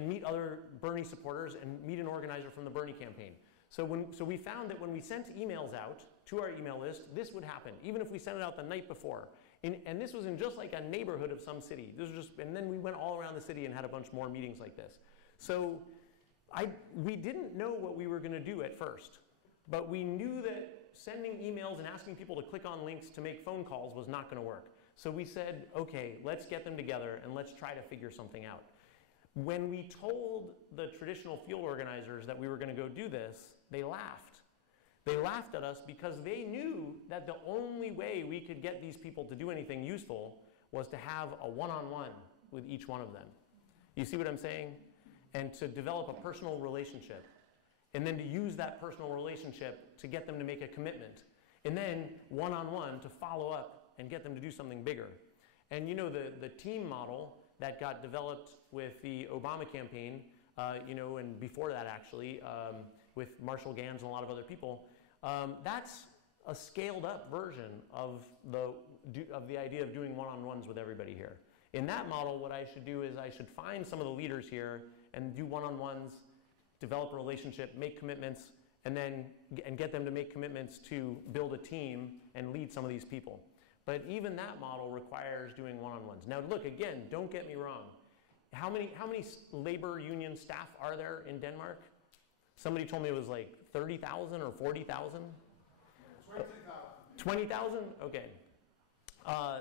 meet other Bernie supporters and meet an organizer from the Bernie campaign. So we found that when we sent emails out to our email list, this would happen, even if we sent it out the night before. And this was in just like a neighborhood of some city. This was just, and then we went all around the city and had a bunch more meetings like this. So we didn't know what we were going to do at first, but we knew that sending emails and asking people to click on links to make phone calls was not going to work. So we said, okay, let's get them together and let's try to figure something out. When we told the traditional field organizers that we were going to go do this, they laughed. They laughed at us because they knew that the only way we could get these people to do anything useful was to have a one-on-one with each one of them. You see what I'm saying? And to develop a personal relationship. And then to use that personal relationship to get them to make a commitment. And then one-on-one to follow up and get them to do something bigger. And you know, the team model that got developed with the Obama campaign, you know, and before that actually, with Marshall Gans and a lot of other people, that's a scaled up version of the idea of doing one-on-ones with everybody here. In that model, what I should do is I should find some of the leaders here and do one-on-ones, develop a relationship, make commitments, and then get them to make commitments to build a team and lead some of these people. But even that model requires doing one-on-ones. Now look, again, don't get me wrong. How many labor union staff are there in Denmark? Somebody told me it was like 30,000 or 40,000? 20,000. 20,000? Okay.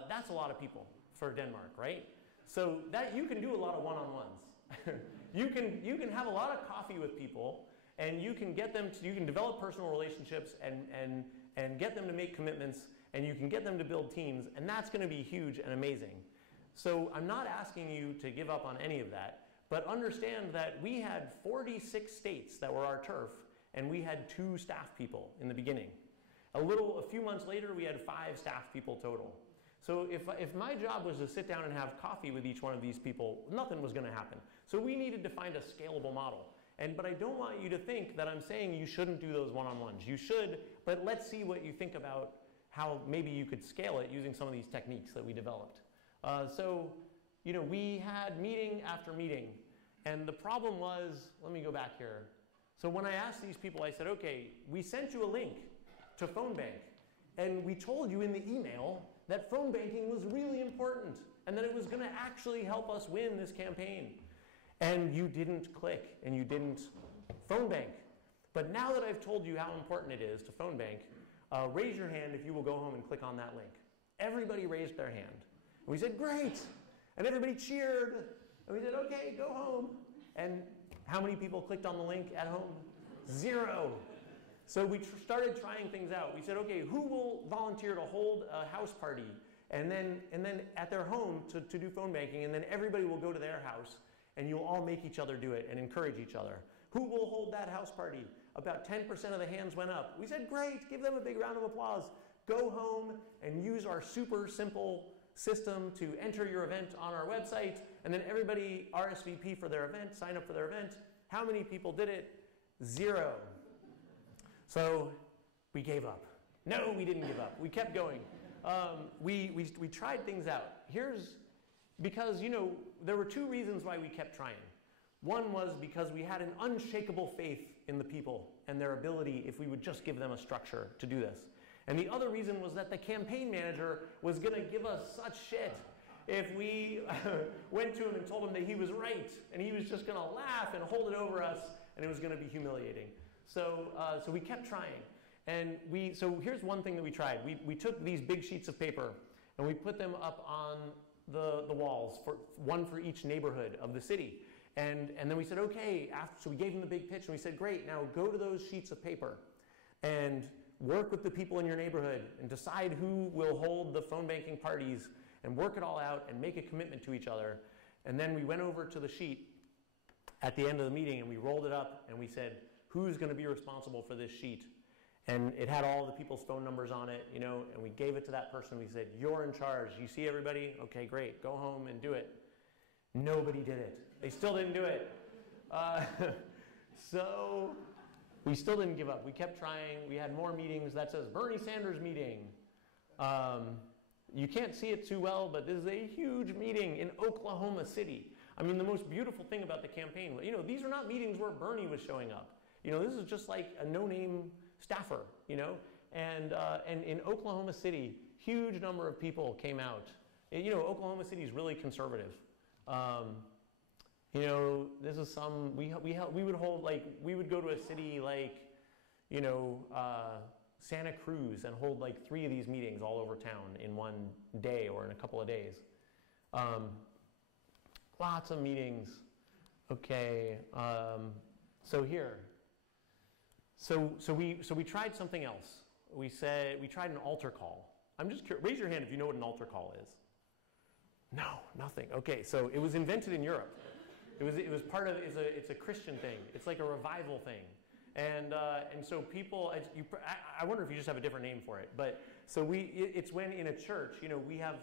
That's a lot of people for Denmark, right? So that you can do a lot of one-on-ones. you can have a lot of coffee with people, and you can get them to, you can develop personal relationships and get them to make commitments, and you can get them to build teams, and that's going to be huge and amazing. So I'm not asking you to give up on any of that, but understand that we had 46 states that were our turf, and we had 2 staff people in the beginning. A few months later, we had 5 staff people total. So if my job was to sit down and have coffee with each one of these people, nothing was going to happen. So we needed to find a scalable model. But I don't want you to think that I'm saying you shouldn't do those one-on-ones. You should, but let's see what you think about how maybe you could scale it using some of these techniques that we developed. So, you know, we had meeting after meeting, and the problem was, let me go back here. So when I asked these people, I said, okay, we sent you a link to phone bank, and we told you in the email that phone banking was really important, and that it was going to actually help us win this campaign. And you didn't click, and you didn't phone bank. But now that I've told you how important it is to phone bank, raise your hand if you will go home and click on that link. Everybody raised their hand. And we said, great! And everybody cheered. And we said, okay, go home. And how many people clicked on the link at home? 0. So we started trying things out. We said, okay, who will volunteer to hold a house party? And then at their home to do phone banking, and then everybody will go to their house, and you'll all make each other do it and encourage each other. Who will hold that house party? About 10% of the hands went up. We said, great, give them a big round of applause. Go home and use our super simple system to enter your event on our website, and then everybody RSVP for their event, sign up for their event. How many people did it? 0. So we gave up. No, we didn't give up. We kept going. We tried things out. Because, you know, there were 2 reasons why we kept trying. One was because we had an unshakable faith in the people and their ability if we would just give them a structure to do this. And the other reason was that the campaign manager was going to give us such shit if we went to him and told him that he was right, and he was just going to laugh and hold it over us, and it was going to be humiliating. So we kept trying. And so here's one thing that we tried. We took these big sheets of paper, and we put them up on the walls, one for each neighborhood of the city. And then we said, okay, so we gave them the big pitch, and we said, great, now go to those sheets of paper and work with the people in your neighborhood and decide who will hold the phone banking parties and work it all out and make a commitment to each other. And then we went over to the sheet at the end of the meeting, and we rolled it up, and we said, who's going to be responsible for this sheet? And it had all the people's phone numbers on it, you know, and we gave it to that person. We said, you're in charge. You see everybody? Okay, great. Go home and do it. Nobody did it. They still didn't do it. So we still didn't give up. We kept trying. We had more meetings. That says Bernie Sanders meeting. You can't see it too well, but this is a huge meeting in Oklahoma City. I mean, the most beautiful thing about the campaign, you know, these are not meetings where Bernie was showing up. You know, this is just like a no-name staffer, you know. And in Oklahoma City, huge number of people came out. You know, Oklahoma City is really conservative. You know, this is we would hold, like, we would go to a city like, you know, Santa Cruz and hold like 3 of these meetings all over town in one day or in a couple of days. Lots of meetings. Okay, so here. So we tried something else. We tried an altar call. I'm just curious, raise your hand if you know what an altar call is. No, nothing. Okay, so it was invented in Europe. It's a Christian thing. It's like a revival thing. And so people, I wonder if you just have a different name for it. But so it's when in a church, we have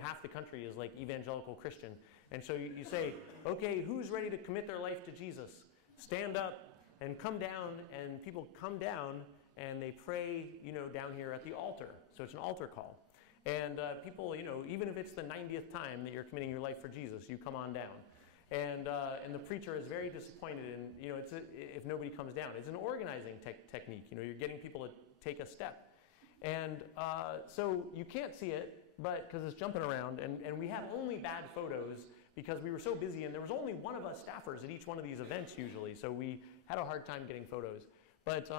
half the country is like evangelical Christian. And so you say, okay, who's ready to commit their life to Jesus? Stand up and come down, and people come down and they pray, down here at the altar. So it's an altar call. And people, even if it's the 90th time that you're committing your life for Jesus, you come on down. And the preacher is very disappointed, and if nobody comes down. It's an organizing technique. You're getting people to take a step. And so you can't see it, but because it's jumping around, and we have only bad photos because we were so busy, and there was only one of us staffers at each one of these events usually, so we had a hard time getting photos. But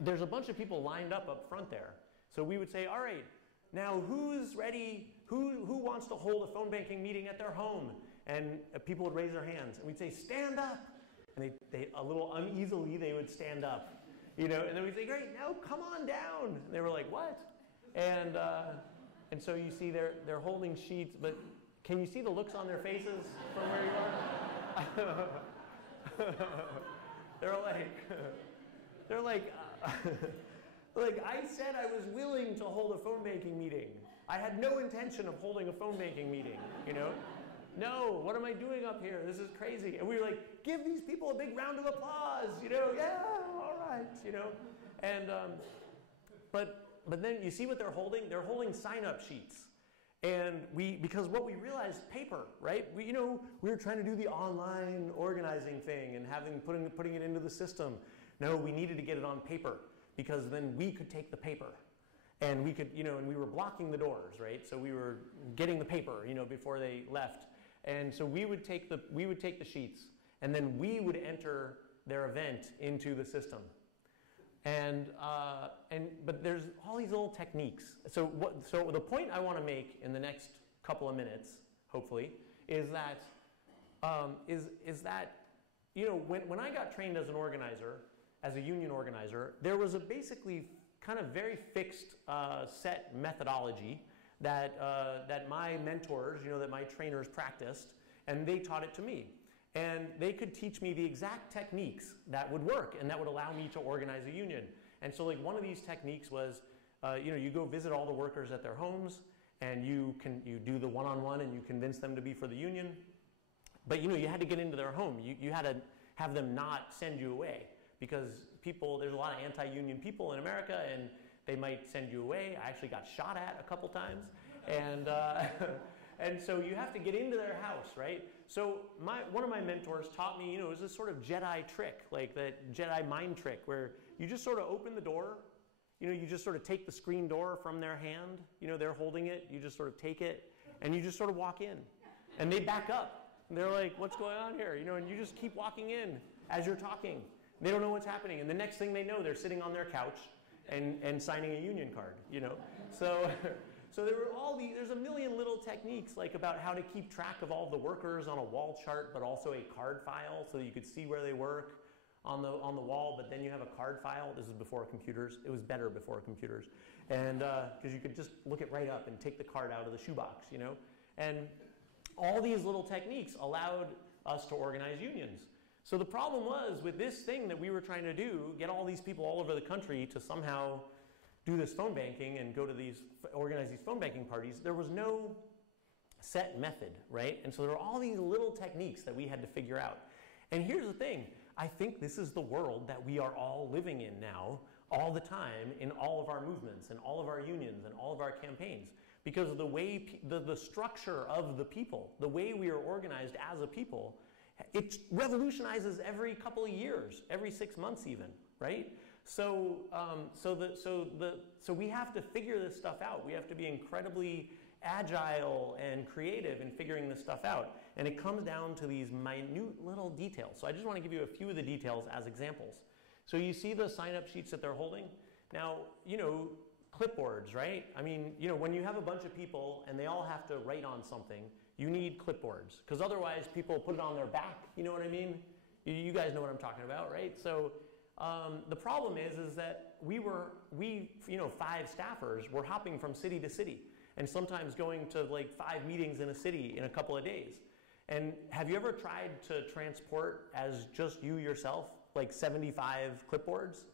there's a bunch of people lined up front there. So we would say, all right, now who's ready, who wants to hold a phone banking meeting at their home? And people would raise their hands, and we'd say, stand up. And they a little uneasily, they would stand up. And then we'd say, great, now come on down. And they were like, what? And so you see they're holding sheets, but can you see the looks on their faces from where you are? they're like, I said I was willing to hold a phone banking meeting. I had no intention of holding a phone banking meeting, No, what am I doing up here? This is crazy. And we were like, give these people a big round of applause, yeah, all right, And, but then you see what they're holding? They're holding sign-up sheets. And because what we realized, paper, right? We were trying to do the online organizing thing and putting it into the system. No, we needed to get it on paper because then we could take the paper. And we could, and we were blocking the doors, right? So we were getting the paper, before they left. And so we would take the sheets, and then we would enter their event into the system. But there's all these little techniques. So the point I want to make in the next couple of minutes, hopefully, is that when I got trained as an organizer, as a union organizer, there was a basically kind of very fixed set methodology that my mentors, that my trainers practiced, and they taught it to me. And they could teach me the exact techniques that would work and that would allow me to organize a union. And so one of these techniques was, you go visit all the workers at their homes, and you do the one-on-one and you convince them to be for the union. But you had to get into their home. You had to have them not send you away, because there's a lot of anti-union people in America, and they might send you away. I actually got shot at a couple times. And so you have to get into their house, right? So one of my mentors taught me, it was this sort of Jedi trick, like that Jedi mind trick, where you just sort of open the door. You just sort of take the screen door from their hand. They're holding it. You just sort of take it, and you just sort of walk in. And they back up. And they're like, what's going on here? And you just keep walking in as you're talking. They don't know what's happening. And the next thing they know, they're sitting on their couch and signing a union card, So there's a million little techniques about how to keep track of all the workers on a wall chart, but also a card file so that you could see where they work on the wall, but then you have a card file. This is before computers. It was better before computers. And because you could just look it right up and take the card out of the shoebox, And all these little techniques allowed us to organize unions. So the problem was with this thing that we were trying to do, get all these people all over the country to somehow do this phone banking and organize these phone banking parties, there was no set method, right? And so there were all these little techniques that we had to figure out. And here's the thing, I think this is the world that we are all living in now, all the time, in all of our movements, and all of our unions, and all of our campaigns. Because of the way, the structure of the people, the way we are organized as a people, it revolutionizes every couple of years, every 6 months even, right? So we have to figure this stuff out. We have to be incredibly agile and creative in figuring this stuff out. And it comes down to these minute little details. So I just want to give you a few of the details as examples. So you see the sign-up sheets that they're holding? Now, clipboards, right? I mean, when you have a bunch of people and they all have to write on something, you need clipboards, because otherwise people put it on their back, you know what I mean? You guys know what I'm talking about, right? So the problem is that we, 5 staffers were hopping from city to city, and sometimes going to like 5 meetings in a city in a couple of days. And have you ever tried to transport as just you yourself, like 75 clipboards?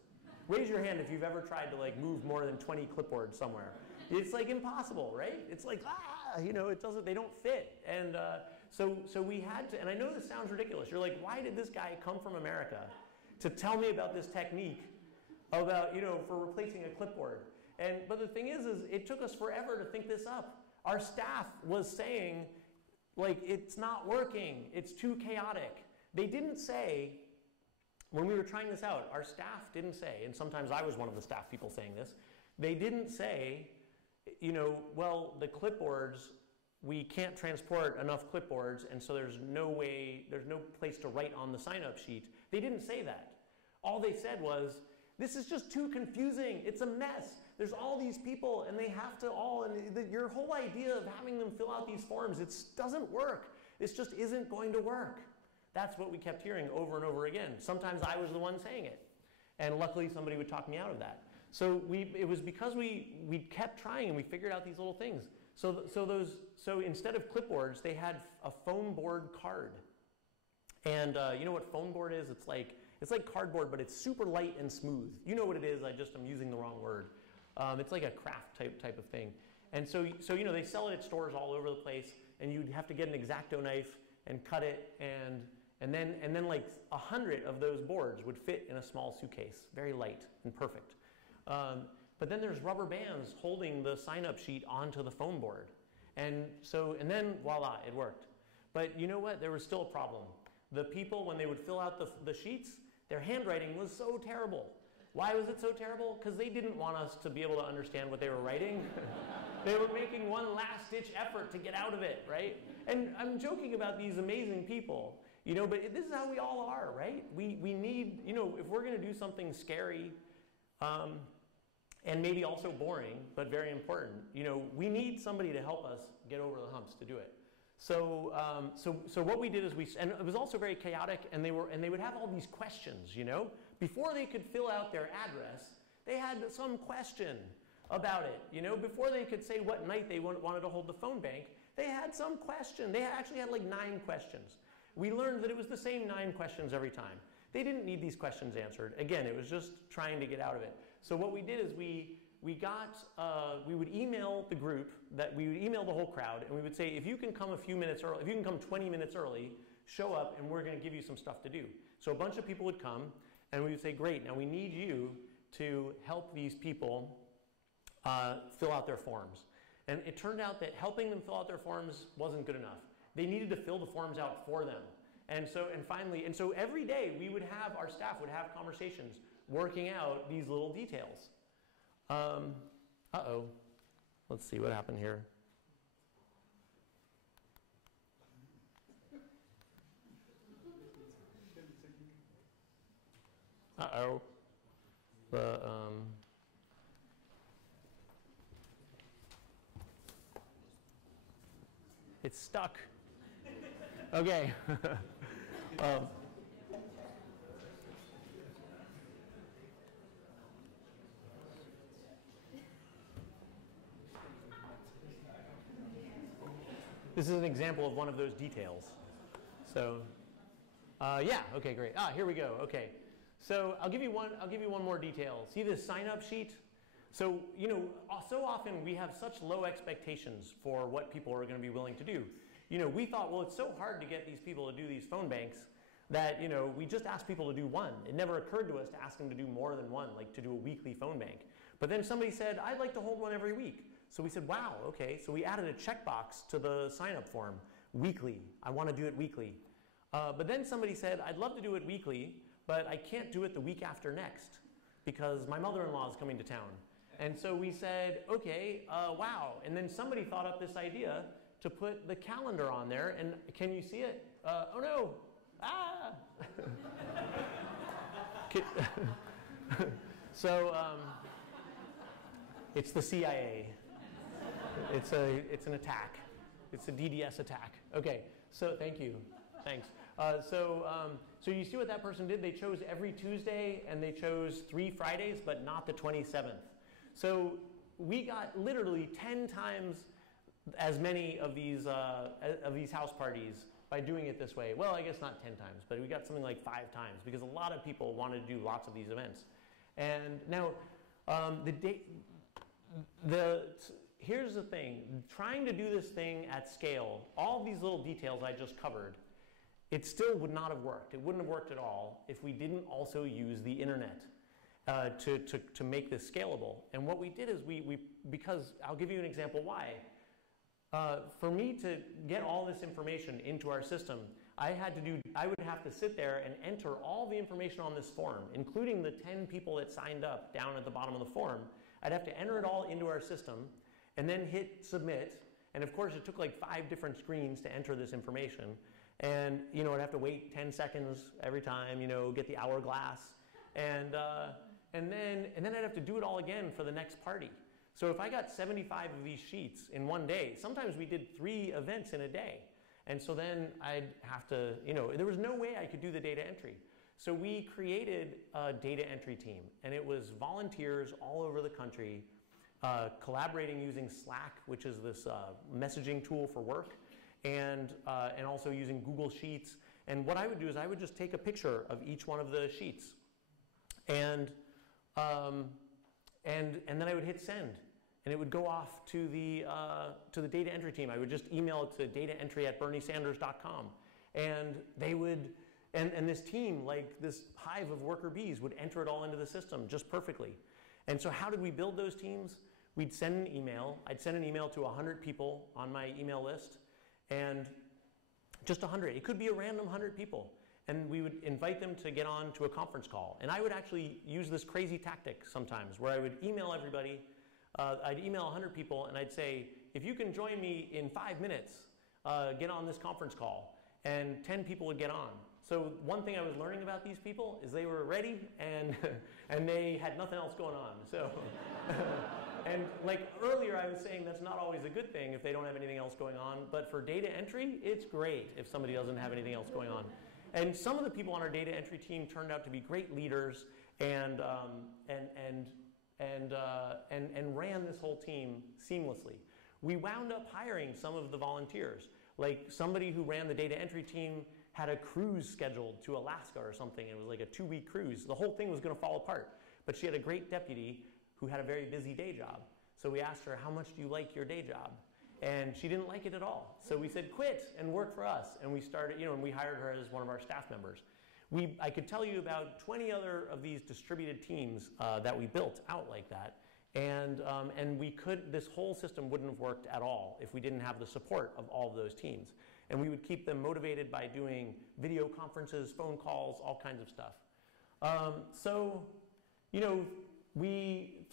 Raise your hand if you've ever tried to like move more than 20 clipboards somewhere. It's like impossible, right? It's like, they don't fit. And so we had to, and I know this sounds ridiculous. You're like, why did this guy come from America to tell me about this technique about, for replacing a clipboard? But the thing is it took us forever to think this up. Our staff was saying, like, it's not working, it's too chaotic. They didn't say, when we were trying this out, our staff didn't say, and sometimes I was one of the staff people saying this, they didn't say, well, the clipboards, we can't transport enough clipboards, and so there's no place to write on the sign-up sheet. They didn't say that. All they said was, this is just too confusing. It's a mess. There's all these people, and they have to and your whole idea of having them fill out these forms, it doesn't work. This just isn't going to work. That's what we kept hearing over and over again. Sometimes I was the one saying it, and luckily somebody would talk me out of that. So it was because we kept trying, and we figured out these little things. So instead of clipboards, they had a foam board card. And you know what foam board is? It's like cardboard, but it's super light and smooth. You know what it is, I'm using the wrong word. It's like a craft type of thing. And so they sell it at stores all over the place, and you'd have to get an X-Acto knife and cut it, and then like 100 of those boards would fit in a small suitcase, very light and perfect. But then there's rubber bands holding the sign-up sheet onto the foam board. And then voila, it worked. But you know what? There was still a problem. The people, when they would fill out the sheets, their handwriting was so terrible. Why was it so terrible? Because they didn't want us to be able to understand what they were writing. They were making one last-ditch effort to get out of it, right? And I'm joking about these amazing people, but this is how we all are, right? We need, if we're going to do something scary, and maybe also boring, but very important, we need somebody to help us get over the humps to do it. So what we did is and it was also very chaotic, and they would have all these questions, Before they could fill out their address, they had some question about it, Before they could say what night they wanted to hold the phone bank, they had some question. They actually had like 9 questions. We learned that it was the same 9 questions every time. They didn't need these questions answered. Again, it was just trying to get out of it. So what we did is we would email the group, we would email the whole crowd, and we would say, if you can come a few minutes early, if you can come 20 minutes early, show up, and we're going to give you some stuff to do. So a bunch of people would come, and we would say, great, now we need you to help these people fill out their forms. And it turned out that helping them fill out their forms wasn't good enough. They needed to fill the forms out for them. And so every day our staff would have conversations working out these little details. Uh-oh. Let's see what happened here. Uh-oh. It's stuck. Okay. This is an example of one of those details. So, yeah, okay, great. Here we go. Okay, so I'll give you one more detail. See this sign-up sheet? So, so often we have such low expectations for what people are going to be willing to do. We thought, well, it's so hard to get these people to do these phone banks that, we just asked people to do one. It never occurred to us to ask them to do more than one, like to do a weekly phone bank. But then somebody said, I'd like to hold one every week. So we said, wow, okay. So we added a checkbox to the sign-up form, weekly. I want to do it weekly. But then somebody said, I'd love to do it weekly, but I can't do it the week after next because my mother-in-law is coming to town. And so we said, okay, wow. And then somebody thought up this idea to put the calendar on there. And can you see it? Oh, no. Ah! So it's the CIA. It's an attack. It's a DDS attack. Okay, so thank you. Thanks. So you see what that person did? They chose every Tuesday and they chose 3 Fridays, but not the 27th. So we got literally 10 times as many of these house parties by doing it this way. Well, I guess not 10 times, but we got something like 5 times because a lot of people wanted to do lots of these events. And now, here's the thing. Trying to do this thing at scale, all these little details I just covered, it still would not have worked. It wouldn't have worked at all if we didn't also use the internet to make this scalable. And what we did is because I'll give you an example why. For me to get all this information into our system, I would have to sit there and enter all the information on this form, including the 10 people that signed up down at the bottom of the form. I'd have to enter it all into our system and then hit submit. And of course, it took like 5 different screens to enter this information. And I'd have to wait 10 seconds every time, get the hourglass. And then I'd have to do it all again for the next party. So if I got 75 of these sheets in one day, sometimes we did 3 events in a day. And so then I'd have to, there was no way I could do the data entry. So we created a data entry team, and it was volunteers all over the country collaborating using Slack, which is this messaging tool for work, and also using Google Sheets. And what I would do is I would just take a picture of each one of the sheets, and then I would hit send, and it would go off to the data entry team. I would just email it to dataentry@berniesanders.com, and they would, and this team, like this hive of worker bees, would enter it all into the system just perfectly. And so how did we build those teams? We'd send an email. I'd send an email to 100 people on my email list, and just 100. It could be a random 100 people. And we would invite them to get on to a conference call. And I would actually use this crazy tactic sometimes where I would email everybody. I'd email 100 people and I'd say, if you can join me in 5 minutes, get on this conference call. And 10 people would get on. So one thing I was learning about these people is they were ready and they had nothing else going on. So, and like earlier I was saying that's not always a good thing if they don't have anything else going on. But for data entry, it's great if somebody doesn't have anything else going on. And some of the people on our data entry team turned out to be great leaders and ran this whole team seamlessly. We wound up hiring some of the volunteers. Like somebody who ran the data entry team had a cruise scheduled to Alaska or something. It was like a 2-week cruise. The whole thing was going to fall apart. But she had a great deputy who had a very busy day job. So we asked her, how much do you like your day job? And she didn't like it at all. So we said, quit and work for us. And we started, and we hired her as one of our staff members. I could tell you about 20 other of these distributed teams that we built out like that. And this whole system wouldn't have worked at all if we didn't have the support of all of those teams. And we would keep them motivated by doing video conferences, phone calls, all kinds of stuff.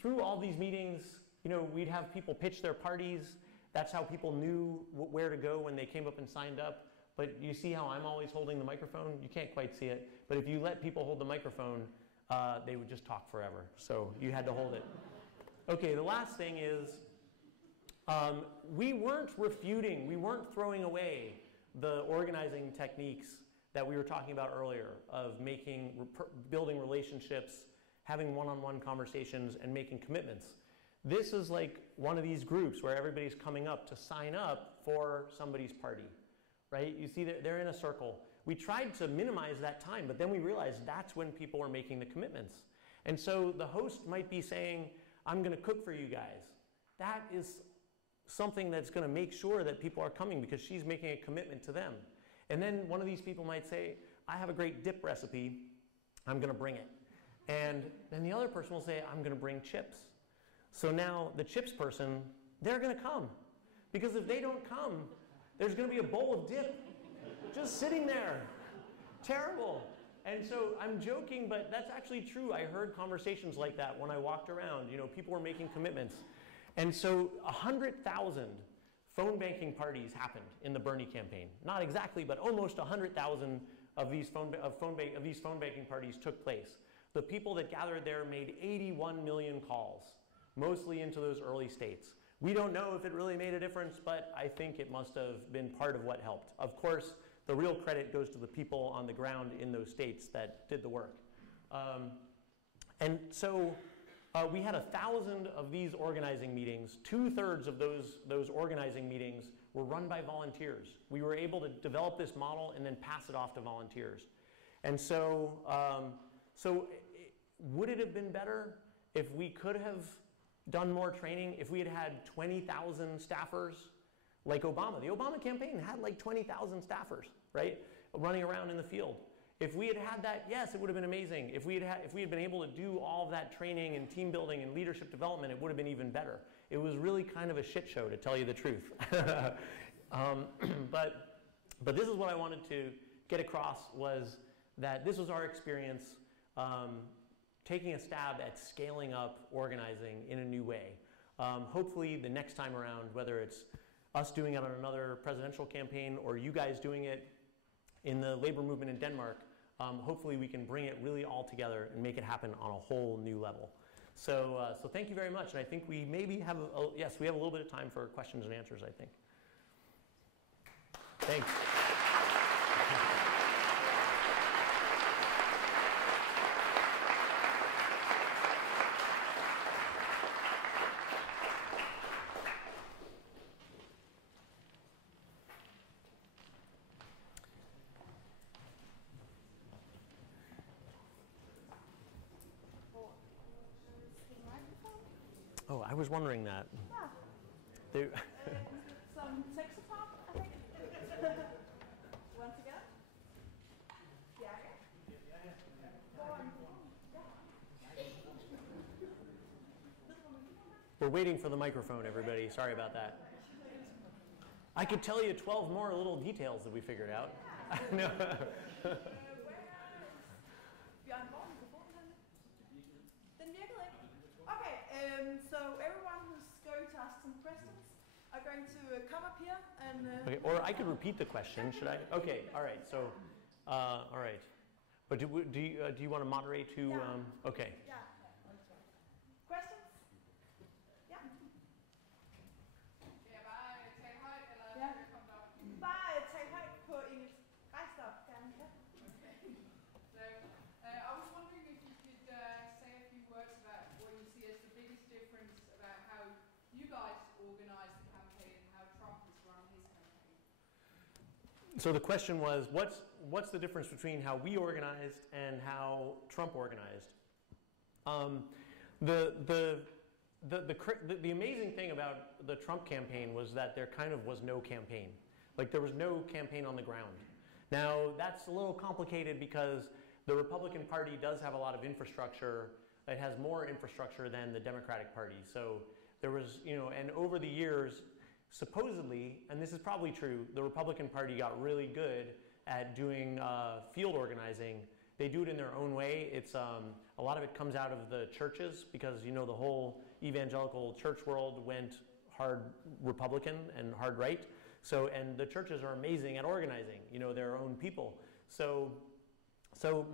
Through all these meetings, we'd have people pitch their parties. That's how people knew where to go when they came up and signed up. But you see how I'm always holding the microphone? You can't quite see it. But if you let people hold the microphone, they would just talk forever. So you had to hold it. Okay, the last thing is we weren't refuting, we weren't throwing away the organizing techniques that we were talking about earlier of building relationships, having one-on-one conversations, and making commitments. This is like one of these groups where everybody's coming up to sign up for somebody's party, right? You see they're in a circle. We tried to minimize that time, but then we realized that's when people were making the commitments. And so the host might be saying, I'm going to cook for you guys. That is something that's going to make sure that people are coming because she's making a commitment to them. And then one of these people might say, I have a great dip recipe. I'm going to bring it. And then the other person will say, I'm going to bring chips. So now the chips person, they're going to come. Because if they don't come, there's going to be a bowl of dip just sitting there. Terrible. And so I'm joking, but that's actually true. I heard conversations like that when I walked around. People were making commitments. And so 100,000 phone banking parties happened in the Bernie campaign. Not exactly, but almost 100,000 of these phone banking parties took place. The people that gathered there made 81 million calls, mostly into those early states. We don't know if it really made a difference, but I think it must have been part of what helped. Of course, the real credit goes to the people on the ground in those states that did the work. And so we had 1,000 of these organizing meetings. 2/3 of those organizing meetings were run by volunteers. We were able to develop this model and then pass it off to volunteers. And so, would it have been better if we could have done more training, if we had had 20,000 staffers like Obama? The Obama campaign had like 20,000 staffers, right, running around in the field. If we had had that, yes, it would have been amazing. If we had been able to do all of that training and team building and leadership development, it would have been even better. It was really kind of a shit show, to tell you the truth. But this is what I wanted to get across, was that this was our experience taking a stab at scaling up organizing in a new way. Hopefully the next time around, whether it's us doing it on another presidential campaign or you guys doing it in the labor movement in Denmark, hopefully we can bring it really all together and make it happen on a whole new level. So thank you very much, and I think we maybe have, yes, we have a little bit of time for questions and answers, I think. Thanks. Oh, I was wondering that. Yeah. Some text apart, I think. Want to go? Yeah. Go on. We're waiting for the microphone, everybody. Sorry about that. I could tell you 12 more little details that we figured out. No. Okay, so everyone who's going to ask some questions are going to come up here and... Okay, or I could repeat the question, should I? Okay, all right, so, all right. But do you want to moderate who, Yeah. Okay. Yeah. Questions? Ja. Skal jeg bare tale højt, eller Ja. skal jeg komme derop? Bare tal højt på engelsk. Rejs dig op, gerne. Ja. Okay. So, I was wondering if you could say a few words about what you see as the biggest difference about how you guys organize the campaign and how Trump has run his campaign. So the question was, what's the difference between how we organized and how Trump organized? The amazing thing about the Trump campaign was that there kind of was no campaign. Like, there was no campaign on the ground. Now, that's a little complicated because the Republican Party does have a lot of infrastructure. It has more infrastructure than the Democratic Party. So there was, and over the years, supposedly, and this is probably true, the Republican Party got really good at doing field organizing. They do it in their own way. It's a lot of it comes out of the churches because the whole evangelical church world went hard Republican and hard right. So, and the churches are amazing at organizing, their own people. So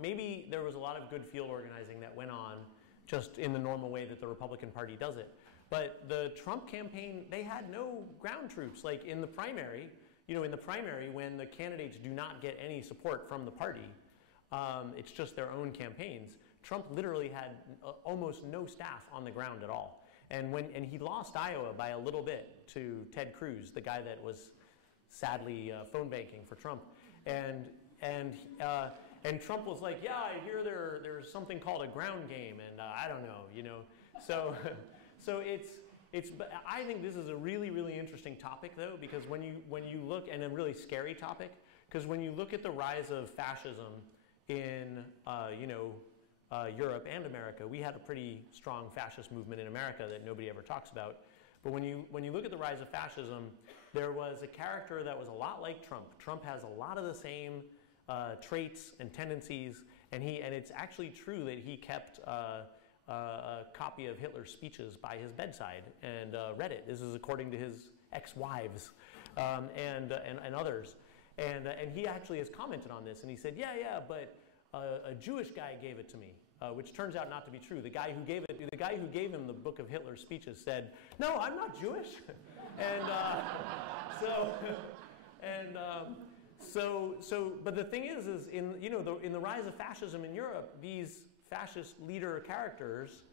maybe there was a lot of good field organizing that went on just in the normal way that the Republican Party does it. But the Trump campaign, they had no ground troops. Like in the primary, when the candidates do not get any support from the party, it's just their own campaigns. Trump literally had almost no staff on the ground at all. And he lost Iowa by a little bit to Ted Cruz, the guy that was sadly phone banking for Trump. And Trump was like, yeah, I hear there's something called a ground game, and I don't know, So, but I think this is a really, really interesting topic, though, because when you look, and a really scary topic, because when you look at the rise of fascism in, Europe and America, we had a pretty strong fascist movement in America that nobody ever talks about. But when you look at the rise of fascism, there was a character that was a lot like Trump. Trump has a lot of the same traits and tendencies, and it's actually true that he kept a copy of Hitler's speeches by his bedside and read it. This is according to his ex-wives and others. And he actually has commented on this, and he said, yeah, but a Jewish guy gave it to me, which turns out not to be true. The guy who gave him the book of Hitler's speeches said, "No, I'm not Jewish," but the thing is in the rise of fascism in Europe, these fascist leader characters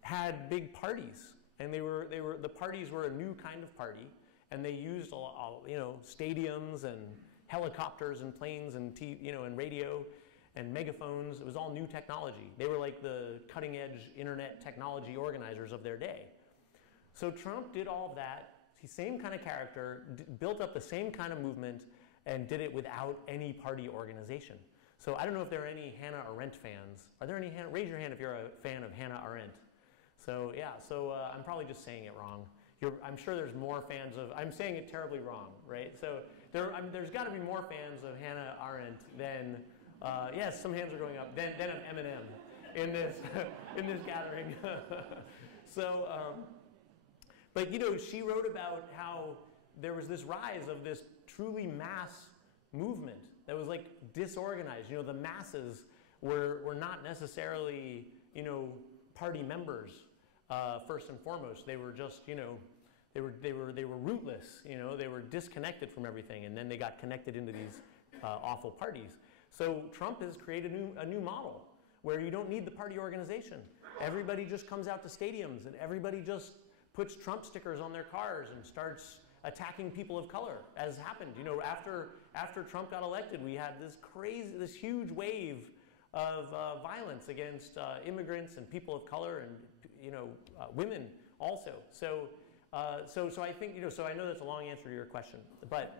had big parties, and the parties were a new kind of party, and they used stadiums and helicopters and planes and and radio and megaphones. It was all new technology. They were like the cutting edge internet technology organizers of their day. So Trump did all of that, same kind of character, built up the same kind of movement, and did it without any party organization. So I don't know if there are any Hannah Arendt fans. Are there any? Raise your hand if you're a fan of Hannah Arendt. So yeah, I'm probably just saying it wrong. I'm sure there's more fans of, I'm saying it terribly wrong, right? So there's got to be more fans of Hannah Arendt than, yes, some hands are going up, than of Eminem in this gathering. But she wrote about how there was this rise of this truly mass movement that was like disorganized. The masses were not necessarily, party members first and foremost. They were just, they were rootless. They were disconnected from everything, and then they got connected into these awful parties. So Trump has created a new model where you don't need the party organization. Everybody just comes out to stadiums, and everybody just puts Trump stickers on their cars and starts attacking people of color, as happened. After Trump got elected, we had this huge wave of violence against immigrants and people of color and women also. So I think so I know that's a long answer to your question, but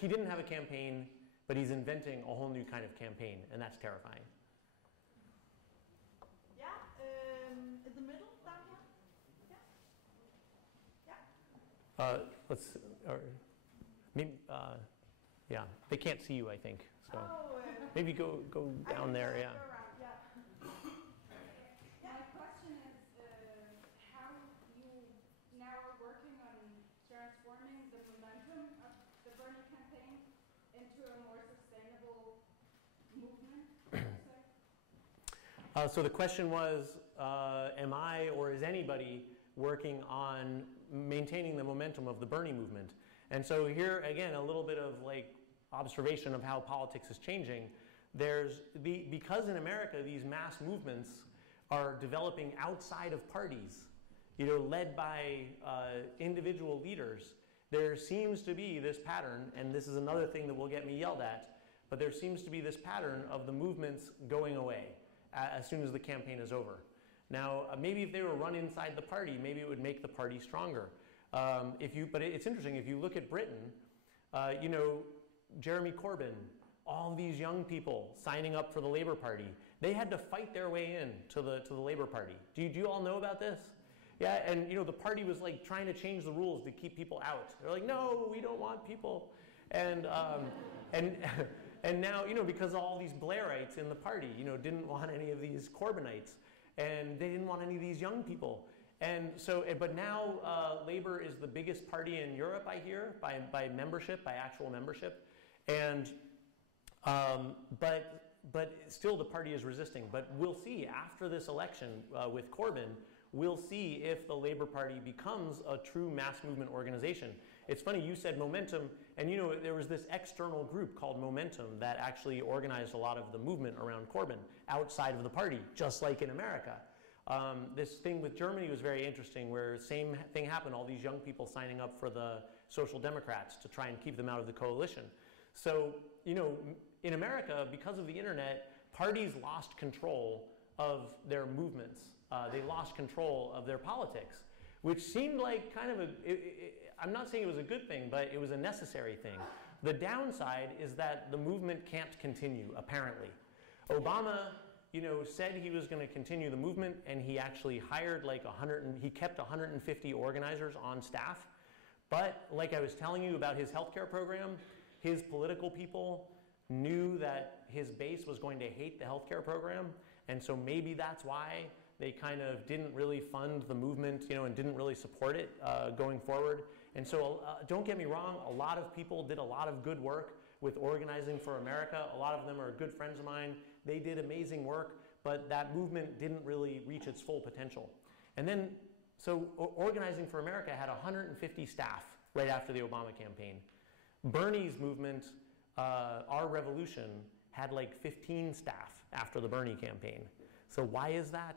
he didn't have a campaign, but he's inventing a whole new kind of campaign, and that's terrifying. Yeah, in the middle down here. Yeah. Maybe yeah, they can't see you, I think. So maybe go down there. Yeah. My question is how you now are working on transforming the momentum of the Bernie campaign into a more sustainable movement, I would say. So the question was, am I or is anybody working on maintaining the momentum of the Bernie movement? And so here, again, a little bit of observation of how politics is changing. Because in America, these mass movements are developing outside of parties, led by individual leaders. There seems to be this pattern, and this is another thing that will get me yelled at, but there seems to be this pattern of the movements going away as soon as the campaign is over. Now, maybe if they were run inside the party, maybe it would make the party stronger. But it's interesting, if you look at Britain, Jeremy Corbyn, all these young people signing up for the Labour Party, they had to fight their way in to the Labour Party. Do you all know about this? Yeah, and the party was trying to change the rules to keep people out. They're like, no, we don't want people. And now, because all these Blairites in the party, didn't want any of these Corbynites, and they didn't want any of these young people. And so, but now Labour is the biggest party in Europe, I hear, by membership, by actual membership. And but still the party is resisting. But we'll see after this election with Corbyn, we'll see if the Labour Party becomes a true mass movement organization. It's funny, you said Momentum, and there was this external group called Momentum that actually organized a lot of the movement around Corbyn outside of the party, just like in America. This thing with Germany was very interesting, where the same thing happened, all these young people signing up for the Social Democrats to try and keep them out of the coalition. So, in America, because of the internet, parties lost control of their movements. They lost control of their politics, which seemed like kind of I'm not saying it was a good thing, but it was a necessary thing. The downside is that the movement can't continue, apparently. Obama, said he was going to continue the movement, and he actually hired he kept 150 organizers on staff. But like I was telling you about his healthcare program, his political people knew that his base was going to hate the healthcare program, and so maybe that's why they kind of didn't really fund the movement, and didn't really support it going forward. And so don't get me wrong, a lot of people did a lot of good work, with Organizing for America. A lot of them are good friends of mine. They did amazing work, but that movement didn't really reach its full potential. And then, so Organizing for America had 150 staff right after the Obama campaign. Bernie's movement, Our Revolution, had like 15 staff after the Bernie campaign. So why is that?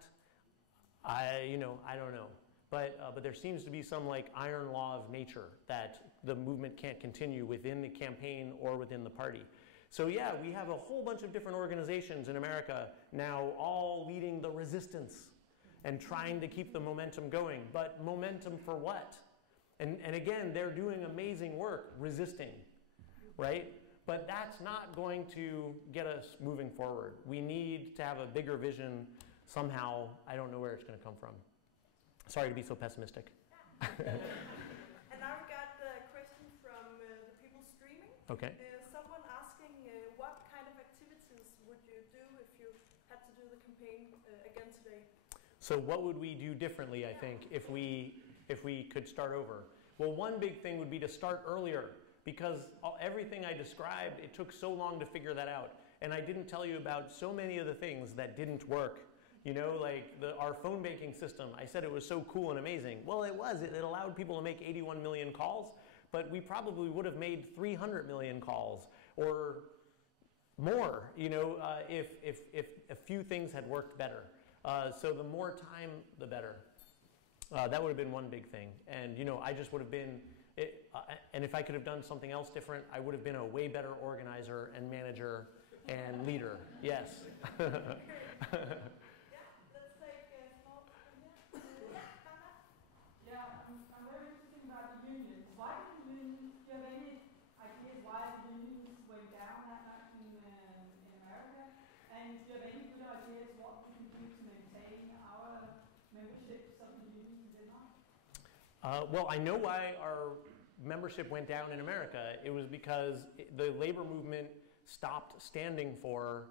I don't know. But there seems to be some like iron law of nature that the movement can't continue within the campaign or within the party. So yeah, we have a whole bunch of different organizations in America now all leading the resistance and trying to keep the momentum going. But momentum for what? And again, they're doing amazing work resisting, right? But that's not going to get us moving forward. We need to have a bigger vision somehow. I don't know where it's going to come from. Sorry to be so pessimistic. And now we got a question from the people streaming. Okay. Someone asking what kind of activities would you do if you had to do the campaign again today? So what would we do differently, I think, if we could start over? Well, one big thing would be to start earlier, because everything I described, it took so long to figure that out. And I didn't tell you about so many of the things that didn't work. You know, like our phone banking system, I said it was so cool and amazing. Well, it was. It allowed people to make 81 million calls, but we probably would have made 300 million calls or more, you know, if a few things had worked better. So the more time, the better. That would have been one big thing. And, you know, I just would have been, and if I could have done something else different, I would have been a way better organizer and manager and leader. Yes. Yeah, I'm very interested about the unions. Why did the unions, do you have any ideas why the unions went down that much in America? And do you have any good ideas what we can do to maintain our memberships of the unions in Denmark? Well, I know why our membership went down in America. It was because the labor movement stopped standing for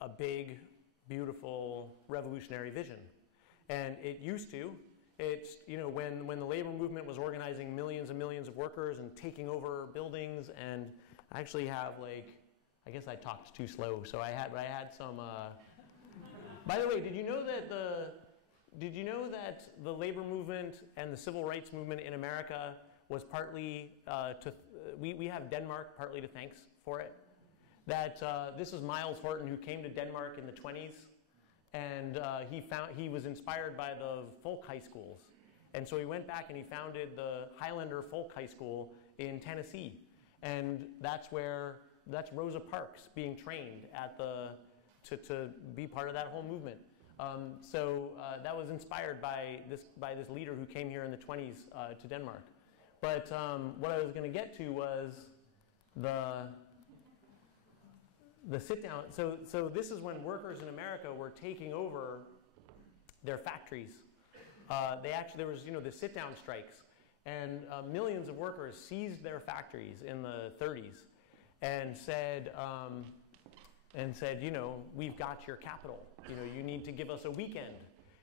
a big, beautiful, revolutionary vision. And it used to. It's, you know, when the labor movement was organizing millions and millions of workers and taking over buildings, and I actually have like, I guess I talked too slow, so I had some, by the way, did you know that the labor movement and the civil rights movement in America was partly we have Denmark partly to thanks for it? That this is Miles Horton, who came to Denmark in the 20s. And he was inspired by the folk high schools. And so he went back and he founded the Highlander Folk High School in Tennessee. And that's Rosa Parks being trained at to be part of that whole movement. So that was inspired by this leader who came here in the 20s to Denmark. But what I was going to get to was the sit down. So this is when workers in America were taking over their factories. There was, you know, the sit down strikes, and millions of workers seized their factories in the 30s and said, you know, we've got your capital. You know, you need to give us a weekend.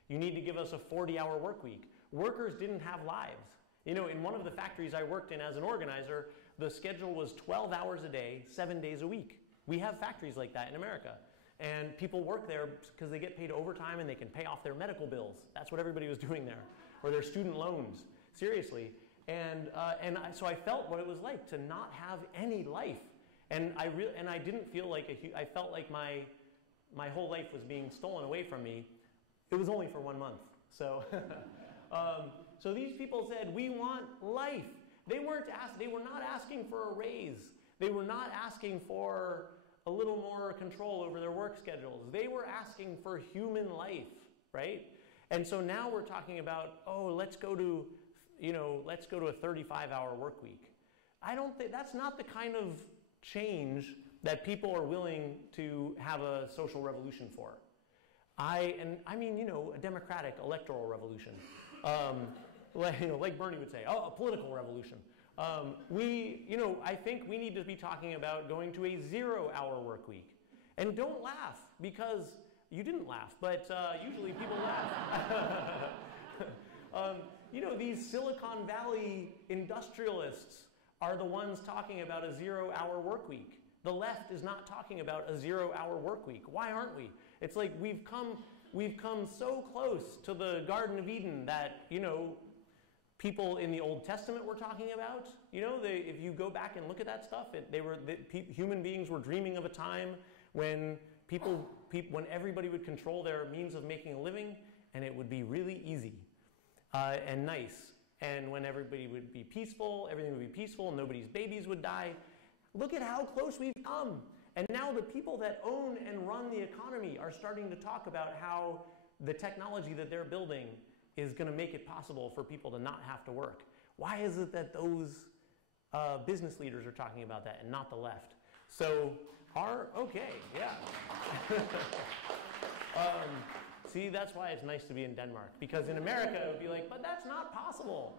You need to give us a 40-hour work week. Workers didn't have lives. You know, in one of the factories I worked in as an organizer, the schedule was 12 hours a day, 7 days a week. We have factories like that in America. And people work there because they get paid overtime and they can pay off their medical bills. That's what everybody was doing there. Or their student loans. Seriously. So I felt what it was like to not have any life. And I didn't feel like I felt like my whole life was being stolen away from me. It was only for 1 month. So, so these people said, we want life. They were not asking for a raise. They were not asking for a little more control over their work schedules. They were asking for human life, right? And so now we're talking about, oh, let's go to a 35-hour work week. I don't think that's not the kind of change that people are willing to have a social revolution for. I mean, you know, a democratic electoral revolution, like Bernie would say, oh, a political revolution. I think we need to be talking about going to a 0-hour work week. And don't laugh, because you didn't laugh, but usually people laugh. You know, these Silicon Valley industrialists are the ones talking about a 0-hour work week. The left is not talking about a 0-hour work week. Why aren't we? It's like we've come so close to the Garden of Eden that, you know, people in the Old Testament were talking about. You know, if you go back and look at that stuff, human beings were dreaming of a time when when everybody would control their means of making a living, and it would be really easy and nice. And when everybody would be peaceful, everything would be peaceful, nobody's babies would die. Look at how close we've come. And now the people that own and run the economy are starting to talk about how the technology that they're building is going to make it possible for people to not have to work. Why is it that those business leaders are talking about that and not the left? So, okay, yeah. See, that's why it's nice to be in Denmark, because in America it would be like, but that's not possible.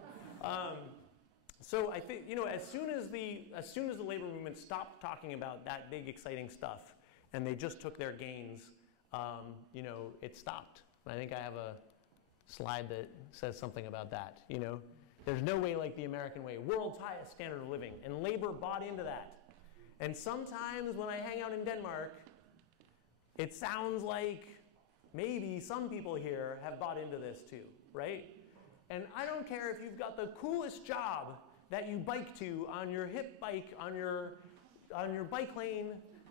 So I think, you know, as soon as the labor movement stopped talking about that big exciting stuff, and they just took their gains, you know, it stopped. And I think I have a slide that says something about that. You know, there's no way like the American way, world's highest standard of living, and labor bought into that. And sometimes when I hang out in Denmark, it sounds like maybe some people here have bought into this too, right? And I don't care if you've got the coolest job that you bike to on your hip bike, on your bike lane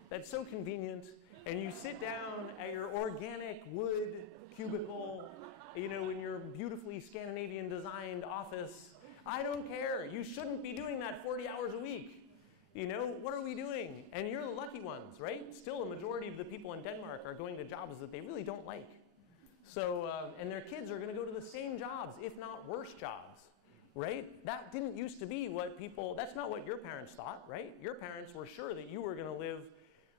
that's so convenient, and you sit down at your organic wood cubicle, you know, in your beautifully Scandinavian designed office. I don't care. You shouldn't be doing that 40 hours a week. You know, what are we doing? And you're the lucky ones, right? Still, a majority of the people in Denmark are going to jobs that they really don't like. So, and their kids are going to go to the same jobs, if not worse jobs, right? That didn't used to be what people, that's not what your parents thought, right? Your parents were sure that you were going to live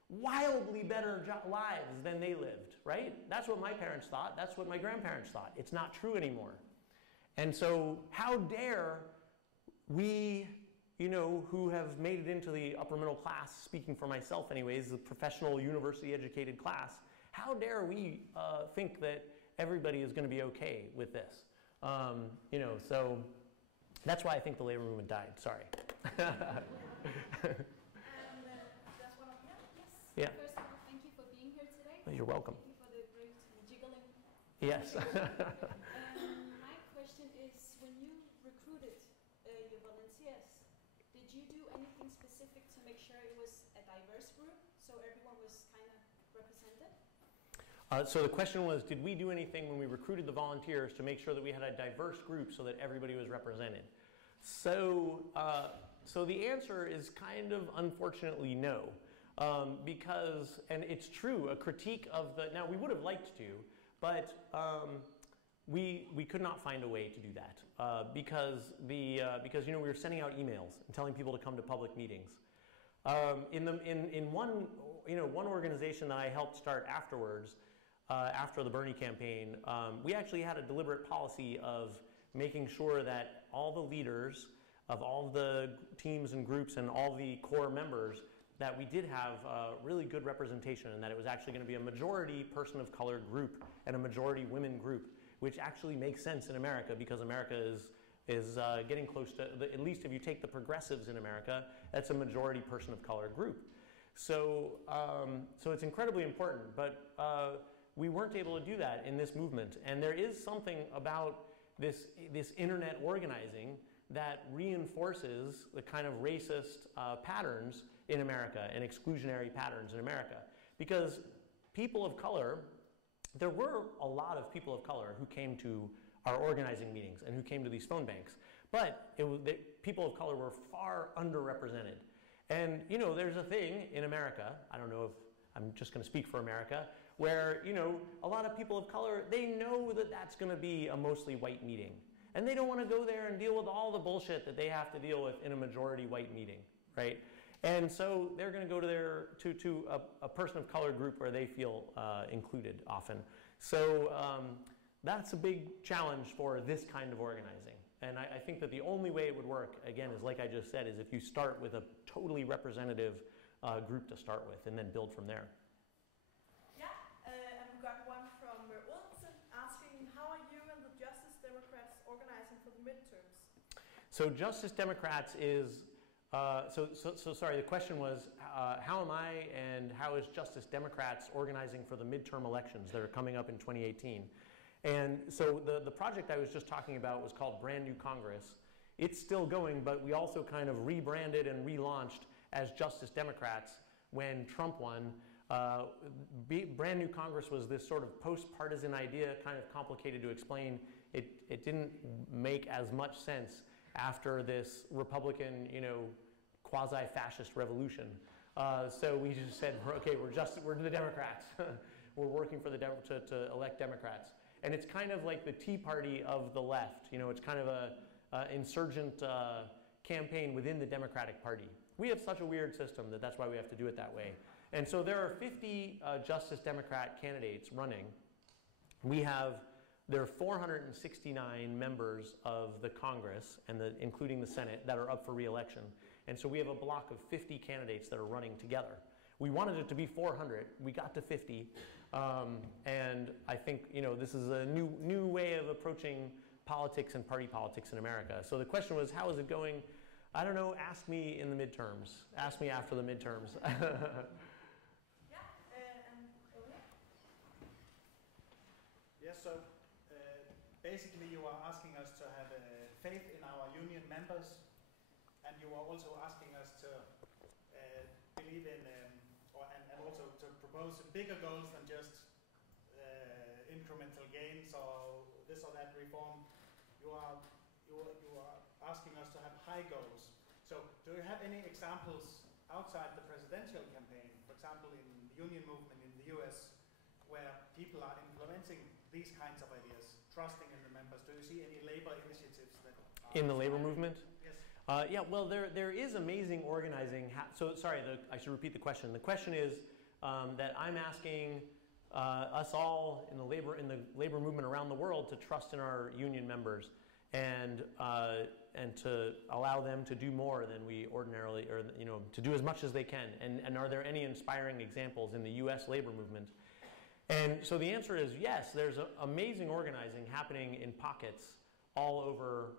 wildly better lives than they lived, right? That's what my parents thought. That's what my grandparents thought. It's not true anymore. And so how dare we, you know, who have made it into the upper middle class, speaking for myself anyways, the professional university educated class, how dare we think that everybody is going to be okay with this? You know, so that's why I think the labor movement died. Sorry. Yeah. First of all, thank you for being here today. You're welcome. Thank you for the great jiggling. Yes. My question is, when you recruited your volunteers, did you do anything specific to make sure it was a diverse group, so everyone was kind of represented? So the question was, did we do anything when we recruited the volunteers to make sure that we had a diverse group so that everybody was represented? So, so the answer is kind of unfortunately no. Because, and it's true, a critique of the, now we would have liked to, but we could not find a way to do that because you know, we were sending out emails and telling people to come to public meetings. In one, you know, one organization that I helped start afterwards, after the Bernie campaign, we actually had a deliberate policy of making sure that all the leaders of all the teams and groups and all the core members, that we did have really good representation, and that it was actually going to be a majority person of color group and a majority women group, which actually makes sense in America because America is getting close to, at least if you take the progressives in America, that's a majority person of color group. So, so it's incredibly important, but we weren't able to do that in this movement. And there is something about this internet organizing that reinforces the kind of racist patterns in America and exclusionary patterns in America. Because people of color, there were a lot of people of color who came to our organizing meetings and who came to these phone banks. But people of color were far underrepresented. And, you know, there's a thing in America, I don't know if I'm just going to speak for America, where, you know, a lot of people of color, they know that that's going to be a mostly white meeting. And they don't want to go there and deal with all the bullshit that they have to deal with in a majority white meeting, right? And so they're going to go to a person of color group where they feel included often. So that's a big challenge for this kind of organizing. And I think that the only way it would work, again, is like I just said, is if you start with a totally representative group to start with and then build from there. Yeah, and we got one from Odense asking, how are you and the Justice Democrats organizing for the midterms? So Justice Democrats is So sorry, the question was, how am I and how is Justice Democrats organizing for the midterm elections that are coming up in 2018? And so the project I was just talking about was called Brand New Congress. It's still going, but we also kind of rebranded and relaunched as Justice Democrats when Trump won. Brand New Congress was this sort of post-partisan idea, kind of complicated to explain. It didn't make as much sense after this Republican, quasi-fascist revolution. So we just said, okay, we're the Democrats. We're working for to elect Democrats. And it's kind of like the Tea Party of the left. It's kind of a insurgent campaign within the Democratic Party. We have such a weird system that's why we have to do it that way. And so there are 50 Justice Democrat candidates running. There are 469 members of the Congress, including the Senate, that are up for re-election. And so we have a block of 50 candidates that are running together. We wanted it to be 400. We got to 50. And I think this is a new way of approaching politics and party politics in America. So the question was, how is it going? I don't know. Ask me in the midterms. Ask me after the midterms. Yes, so basically you are asking us to have faith in our union members, and you are also asking us to believe in, and also to propose bigger goals than just incremental gains or this or that reform. You are asking us to have high goals. So do you have any examples outside the presidential campaign, for example in the union movement in the US, where people are implementing these kinds of ideas, trusting in the members? Do you see any labor initiatives that are in the labor movement? Yes. Yeah, well, there is amazing organizing. So sorry, I should repeat the question. The question is that I'm asking us all in the labor movement around the world to trust in our union members and to allow them to do more than we ordinarily, or to do as much as they can. And are there any inspiring examples in the U.S. labor movement? And so the answer is yes. There's amazing organizing happening in pockets all over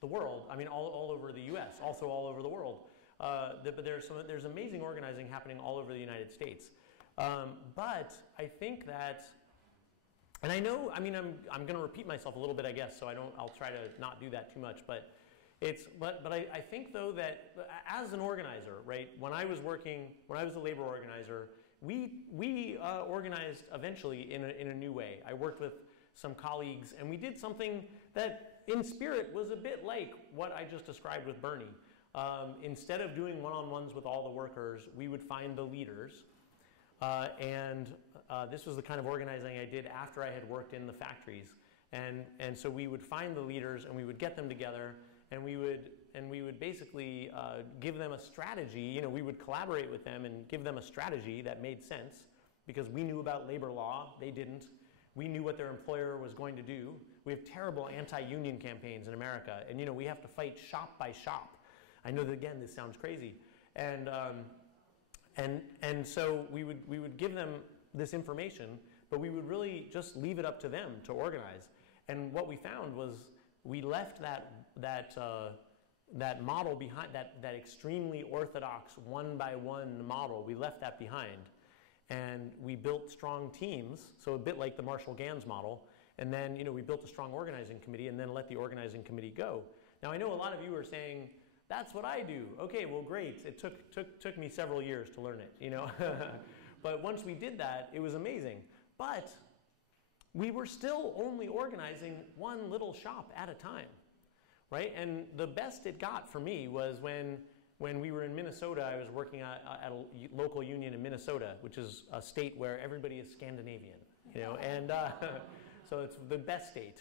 the world. I mean, all over the U.S., also all over the world. But there's amazing organizing happening all over the United States. But I think that, and I know, I mean, I'm going to repeat myself a little bit, I guess, so I'll try to not do that too much. But I think though that as an organizer, right, when I was a labor organizer, we organized eventually in a new way. I worked with some colleagues, and we did something that in spirit was a bit like what I just described with Bernie. Instead of doing one-on-ones with all the workers, we would find the leaders. This was the kind of organizing I did after I had worked in the factories. And so we would find the leaders, and we would get them together, and we would basically give them a strategy. We would collaborate with them and give them a strategy that made sense, because we knew about labor law, they didn't. We knew what their employer was going to do. We have terrible anti-union campaigns in America, and we have to fight shop by shop. I know that, again, this sounds crazy. And so we would give them this information, but we would really just leave it up to them to organize. And what we found was we left that model behind, that extremely orthodox one-by-one model. We left that behind, and we built strong teams. So a bit like the Marshall-Ganz model. And then we built a strong organizing committee, and then let the organizing committee go. Now I know a lot of you are saying, that's what I do. Okay, well, great. It took me several years to learn it, But once we did that, it was amazing. But we were still only organizing one little shop at a time, right? And the best it got for me was when we were in Minnesota. I was working at a local union in Minnesota, which is a state where everybody is Scandinavian, and so it's the best state.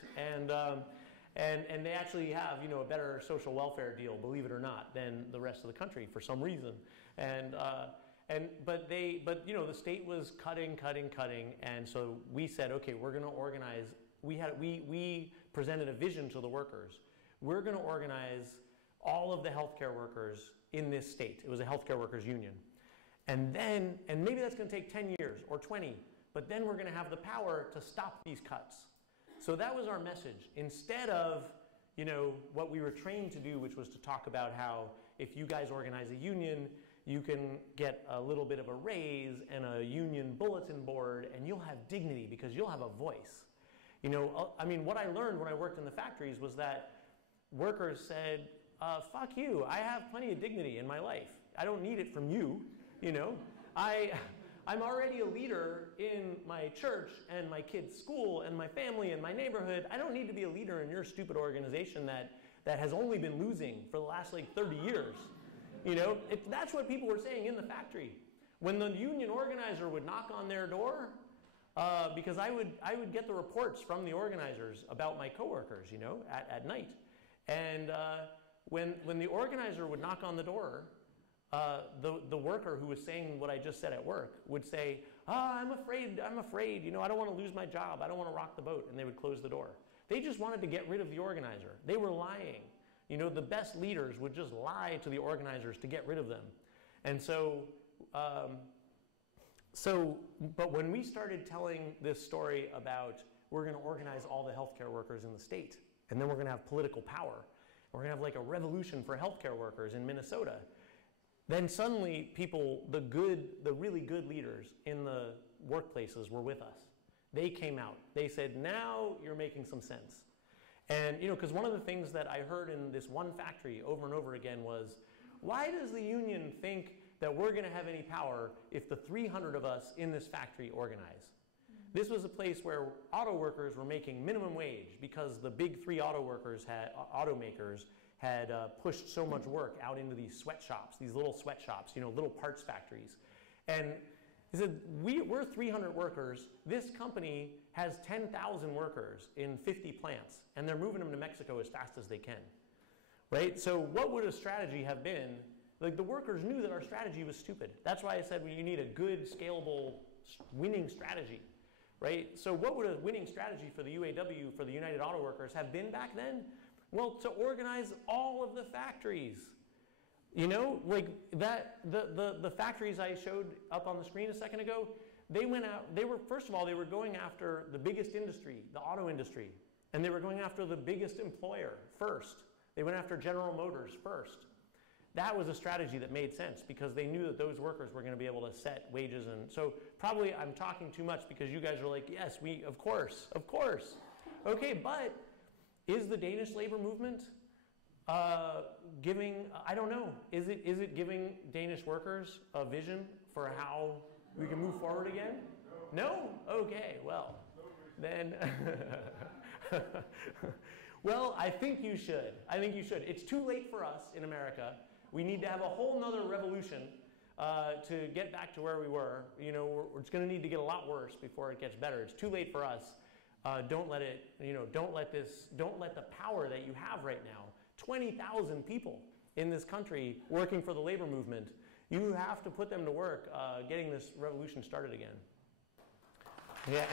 And they actually have, a better social welfare deal, believe it or not, than the rest of the country for some reason. But the state was cutting, and so we said, okay, we're going to organize. We presented a vision to the workers. We're going to organize all of the healthcare workers in this state. It was a healthcare workers union, and maybe that's going to take 10 years or 20, but then we're going to have the power to stop these cuts. So that was our message. Instead of, what we were trained to do, which was to talk about how, if you guys organize a union, you can get a little bit of a raise and a union bulletin board, and you'll have dignity because you'll have a voice. You know, I mean, what I learned when I worked in the factories was that workers said, fuck you, I have plenty of dignity in my life. I don't need it from you, you know. I'm already a leader in my church and my kids' school and my family and my neighborhood. I don't need to be a leader in your stupid organization that has only been losing for the last like 30 years. You know, that's what people were saying in the factory. When the union organizer would knock on their door, because I would get the reports from the organizers about my coworkers, you know, at night. And when the organizer would knock on the door, the worker who was saying what I just said at work would say, I'm afraid, you know, I don't want to lose my job, I don't want to rock the boat, and they would close the door. They just wanted to get rid of the organizer. They were lying. You know, the best leaders would just lie to the organizers to get rid of them. And so, but when we started telling this story about we're going to organize all the healthcare workers in the state, and then we're going to have political power, we're going to have like a revolution for healthcare workers in Minnesota, then suddenly people, the really good leaders in the workplaces were with us. They came out. They said, now you're making some sense. And, you know, because one of the things that I heard in this one factory over and over again was, why does the union think that we're going to have any power if the 300 of us in this factory organize? This was a place where auto workers were making minimum wage because the big three automakers had pushed so much work out into these sweatshops, these little sweatshops, you know, little parts factories. And he said, we're 300 workers. This company has 10,000 workers in 50 plants, and they're moving them to Mexico as fast as they can, right? So what would a strategy have been? Like, the workers knew that our strategy was stupid. That's why I said, well, you need a good, scalable, winning strategy, right? So what would a winning strategy for the UAW, for the United Auto Workers, have been back then? Well, to organize all of the factories. You know, like that, the factories I showed up on the screen a second ago, they went out, first of all, they were going after the biggest industry, the auto industry, and they were going after the biggest employer first. They went after General Motors first. That was a strategy that made sense because they knew that those workers were going to be able to set wages. And so probably I'm talking too much because you guys are like, yes, of course. Okay, but is the Danish labor movement giving, I don't know, is it giving Danish workers a vision for how we can move forward again? No? Okay, well, then, well, I think you should. It's too late for us in America. We need to have a whole nother revolution to get back to where we were. You know, it's going to need to get a lot worse before it gets better. It's too late for us. Don't let it, you know, don't let the power that you have right now, 20,000 people in this country working for the labor movement, you have to put them to work getting this revolution started again. Yeah.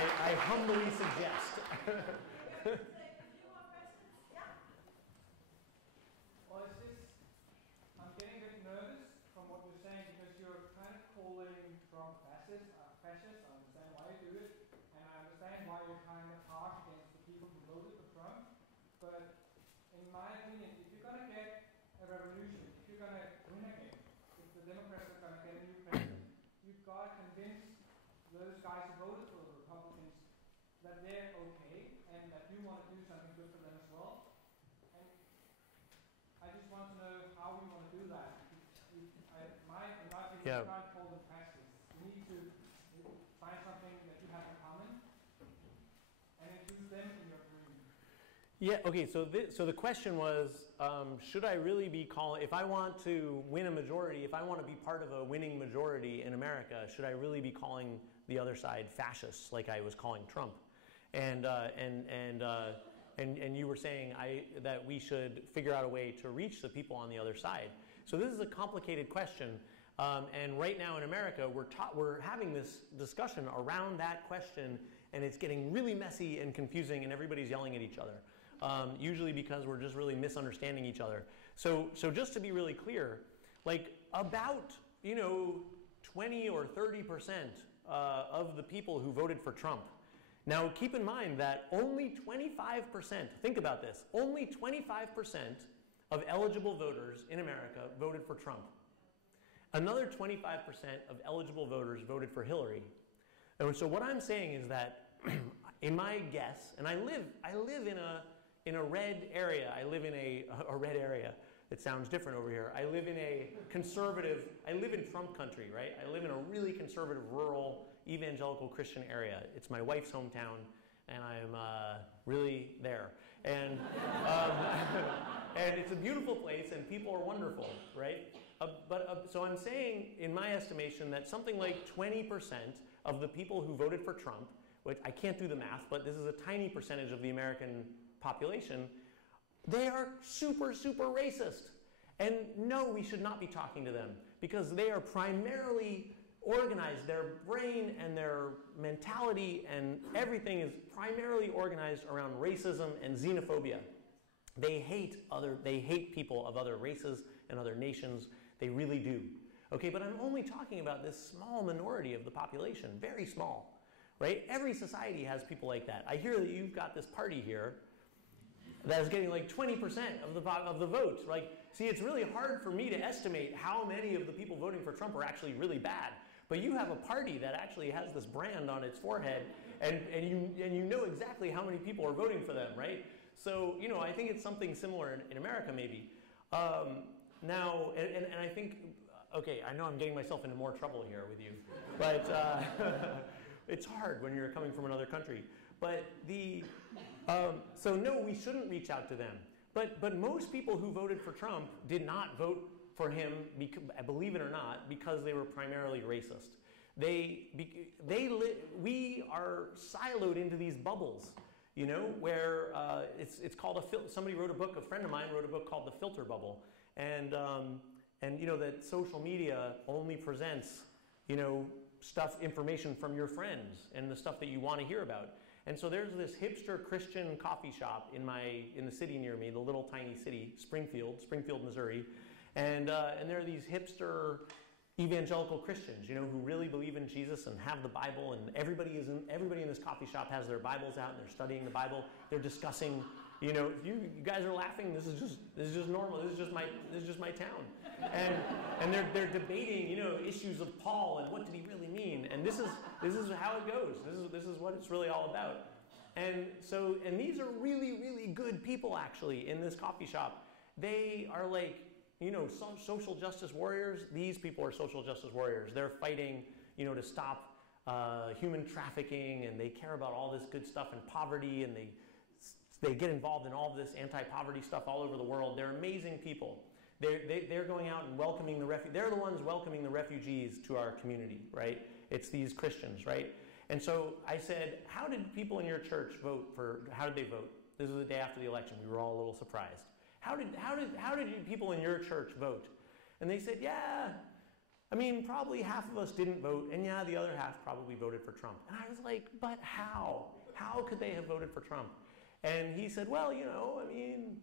I humbly suggest. Well, it's just, I'm getting a bit nervous from what you're saying because you're kind of calling Trump fascist. I understand why you do it, and I understand why you're kind of harsh against the people who voted for Trump. But in my opinion, if you're going to get a revolution, if you're going to win again, if the Democrats are going to get a new president, you've got to convince those guys who voted for the Republicans that they're okay and that you want to do something good for them as well. And I just want to know how we want to do that. My advice is you can't call them fascists. You need to find something that you have in common and include them in your dream. Yeah, okay, so the question was, should I really be calling, if I want to win a majority, if I want to be part of a winning majority in America, should I really be calling the other side fascists like I was calling Trump? And you were saying that we should figure out a way to reach the people on the other side. So this is a complicated question, and right now in America we're having this discussion around that question, and it's getting really messy and confusing, and everybody's yelling at each other. Usually because we're just really misunderstanding each other. So just to be really clear, like about 20 or 30% of the people who voted for Trump Now keep in mind that only 25%, think about this, only 25% of eligible voters in America voted for Trump. Another 25% of eligible voters voted for Hillary. And so what I'm saying is that, in my guess, and I live in a red area. I live in a red area. It sounds different over here. I live in a conservative, I live in Trump country, right? I live in a really conservative, rural, evangelical Christian area. It's my wife's hometown, and I'm really there. And, and it's a beautiful place, and people are wonderful, right? So I'm saying, in my estimation, that something like 20% of the people who voted for Trump, which I can't do the math, but this is a tiny percentage of the American population, they are super, super racist. And no, we should not be talking to them, because they are primarily organized, their brain and their mentality and everything is primarily organized around racism and xenophobia. They hate people of other races and other nations. They really do. Okay, but I'm only talking about this small minority of the population, very small, right? Every society has people like that. I hear that you've got this party here that is getting like 20% of the votes. Like, see, it's really hard for me to estimate how many of the people voting for Trump are actually really bad. But you have a party that actually has this brand on its forehead, and you know exactly how many people are voting for them, right? So, you know, I think it's something similar in America, maybe. Now, and I think, okay, I know I'm getting myself into more trouble here with you, but it's hard when you're coming from another country. But so no, we shouldn't reach out to them. But most people who voted for Trump did not vote for him, believe it or not, because they were primarily racist. We are siloed into these bubbles, you know, where it's called somebody wrote a book, a friend of mine wrote a book called The Filter Bubble. And you know, that social media only presents, you know, information from your friends and the stuff that you want to hear about. And so there's this hipster Christian coffee shop in the city near me, the little tiny city, Springfield, Missouri. And there are these hipster evangelical Christians, you know, who really believe in Jesus and have the Bible, and everybody in this coffee shop has their Bibles out and they're studying the Bible. They're discussing, you know, if you guys are laughing, this is just normal. This is just my town. And they're debating, you know, issues of Paul and what did he really mean. And this is how it goes. This is what it's really all about. And these are really, really good people actually in this coffee shop. They are like, you know, some social justice warriors. These people are social justice warriors. They're fighting, you know, to stop human trafficking, and they care about all this good stuff and poverty, and they get involved in all of this anti-poverty stuff all over the world. They're amazing people. They're going out and welcoming they're the ones welcoming the refugees to our community, right? It's these Christians, right? And so I said, how did people in your church how did they vote? This was the day after the election. We were all a little surprised. How did people in your church vote? And they said, yeah, I mean, probably half of us didn't vote, and yeah, the other half probably voted for Trump. And I was like, but how? How could they have voted for Trump? And he said, well, you know, I mean,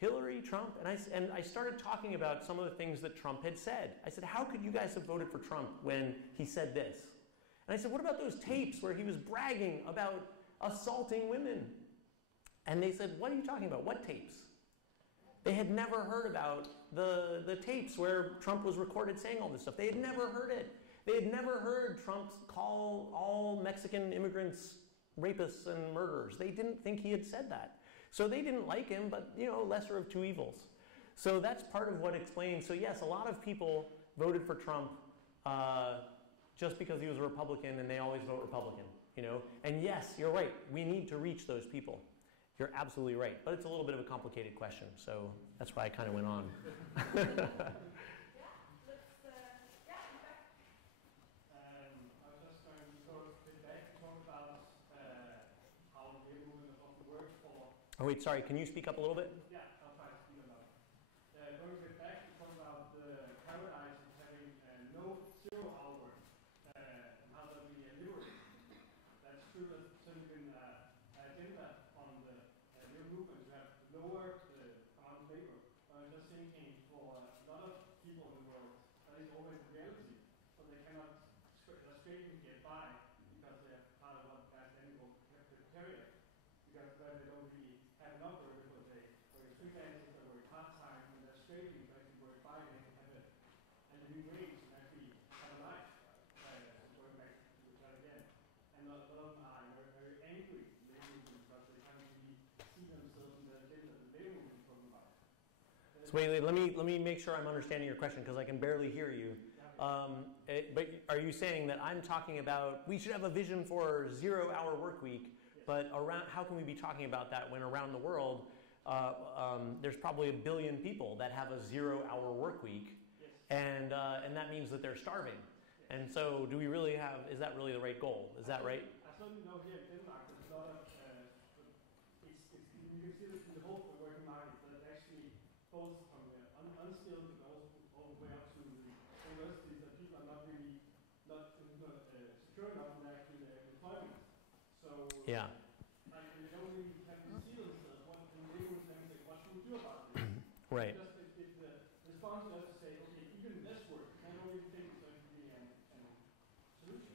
Hillary, Trump. And I started talking about some of the things that Trump had said. I said, how could you guys have voted for Trump when he said this? And I said, what about those tapes where he was bragging about assaulting women? And they said, what are you talking about? What tapes? They had never heard about the tapes where Trump was recorded saying all this stuff. They had never heard it. They had never heard Trump call all Mexican immigrants rapists and murderers. They didn't think he had said that. So they didn't like him, but, you know, lesser of two evils. So that's part of what explains. So yes, a lot of people voted for Trump just because he was a Republican, and they always vote Republican, you know. And yes, you're right. We need to reach those people. You're absolutely right. But it's a little bit of a complicated question, so that's why I kind of went on. Oh wait, sorry, can you speak up a little bit? Yeah, I'll try to speak about it. Going a bit back to talk about the paradise of having no zero hours and how that we liberate. That's true that there's been an agenda on the new movement to have lower the amount of labor. I was just thinking for a lot of people in the world, that is always the reality. So they cannot straight get by because they're part of what guys then call So wait, let me make sure I'm understanding your question because I can barely hear you. But are you saying that I'm talking about we should have a vision for 0-hour work week, but around how can we be talking about that when around the world there's probably 1 billion people that have a 0-hour work week, and that means that they're starving. And so do we really have, is that really the right goal? Is that right? I certainly know here in Denmark there's a lot of, you can see this in the whole working market, that actually both from unskilled and also all the way up to the universities, that people are not really, not secure enough in actually their employment. So, yeah. like, we don't really have the seals of what the neighborhoods and say, what should we do about this? Right. Just if the response is to say, okay, even this work, I don't really think it's going to be a solution.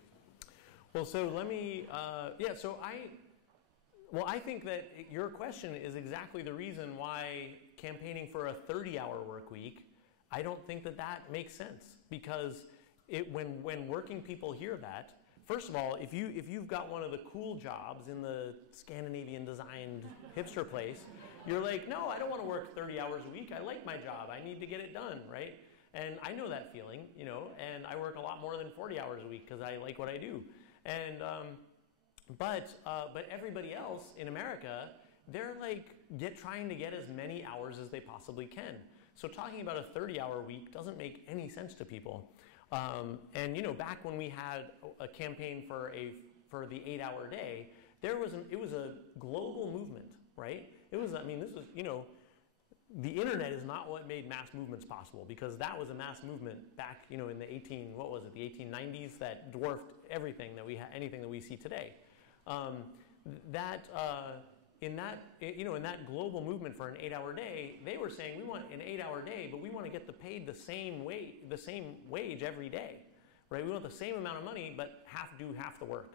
Well, so let me, I think that your question is exactly the reason why campaigning for a 30-hour work week, I don't think that that makes sense. Because when working people hear that, first of all, if you've got one of the cool jobs in the Scandinavian designed hipster place, you're like, no, I don't want to work 30 hours a week. I like my job. I need to get it done, right? And I know that feeling, and I work a lot more than 40 hours a week because I like what I do. And but everybody else in America, they're like trying to get as many hours as they possibly can. So talking about a 30-hour week doesn't make any sense to people. And back when we had a campaign for the 8-hour day, it was a global movement, right? This was the internet is not what made mass movements possible, because that was a mass movement back in the 1890s that dwarfed everything that anything that we see today. In that global movement for an 8-hour day, they were saying we want an 8-hour day, but we want to get paid the same wage every day, right? We want the same amount of money, but do half the work.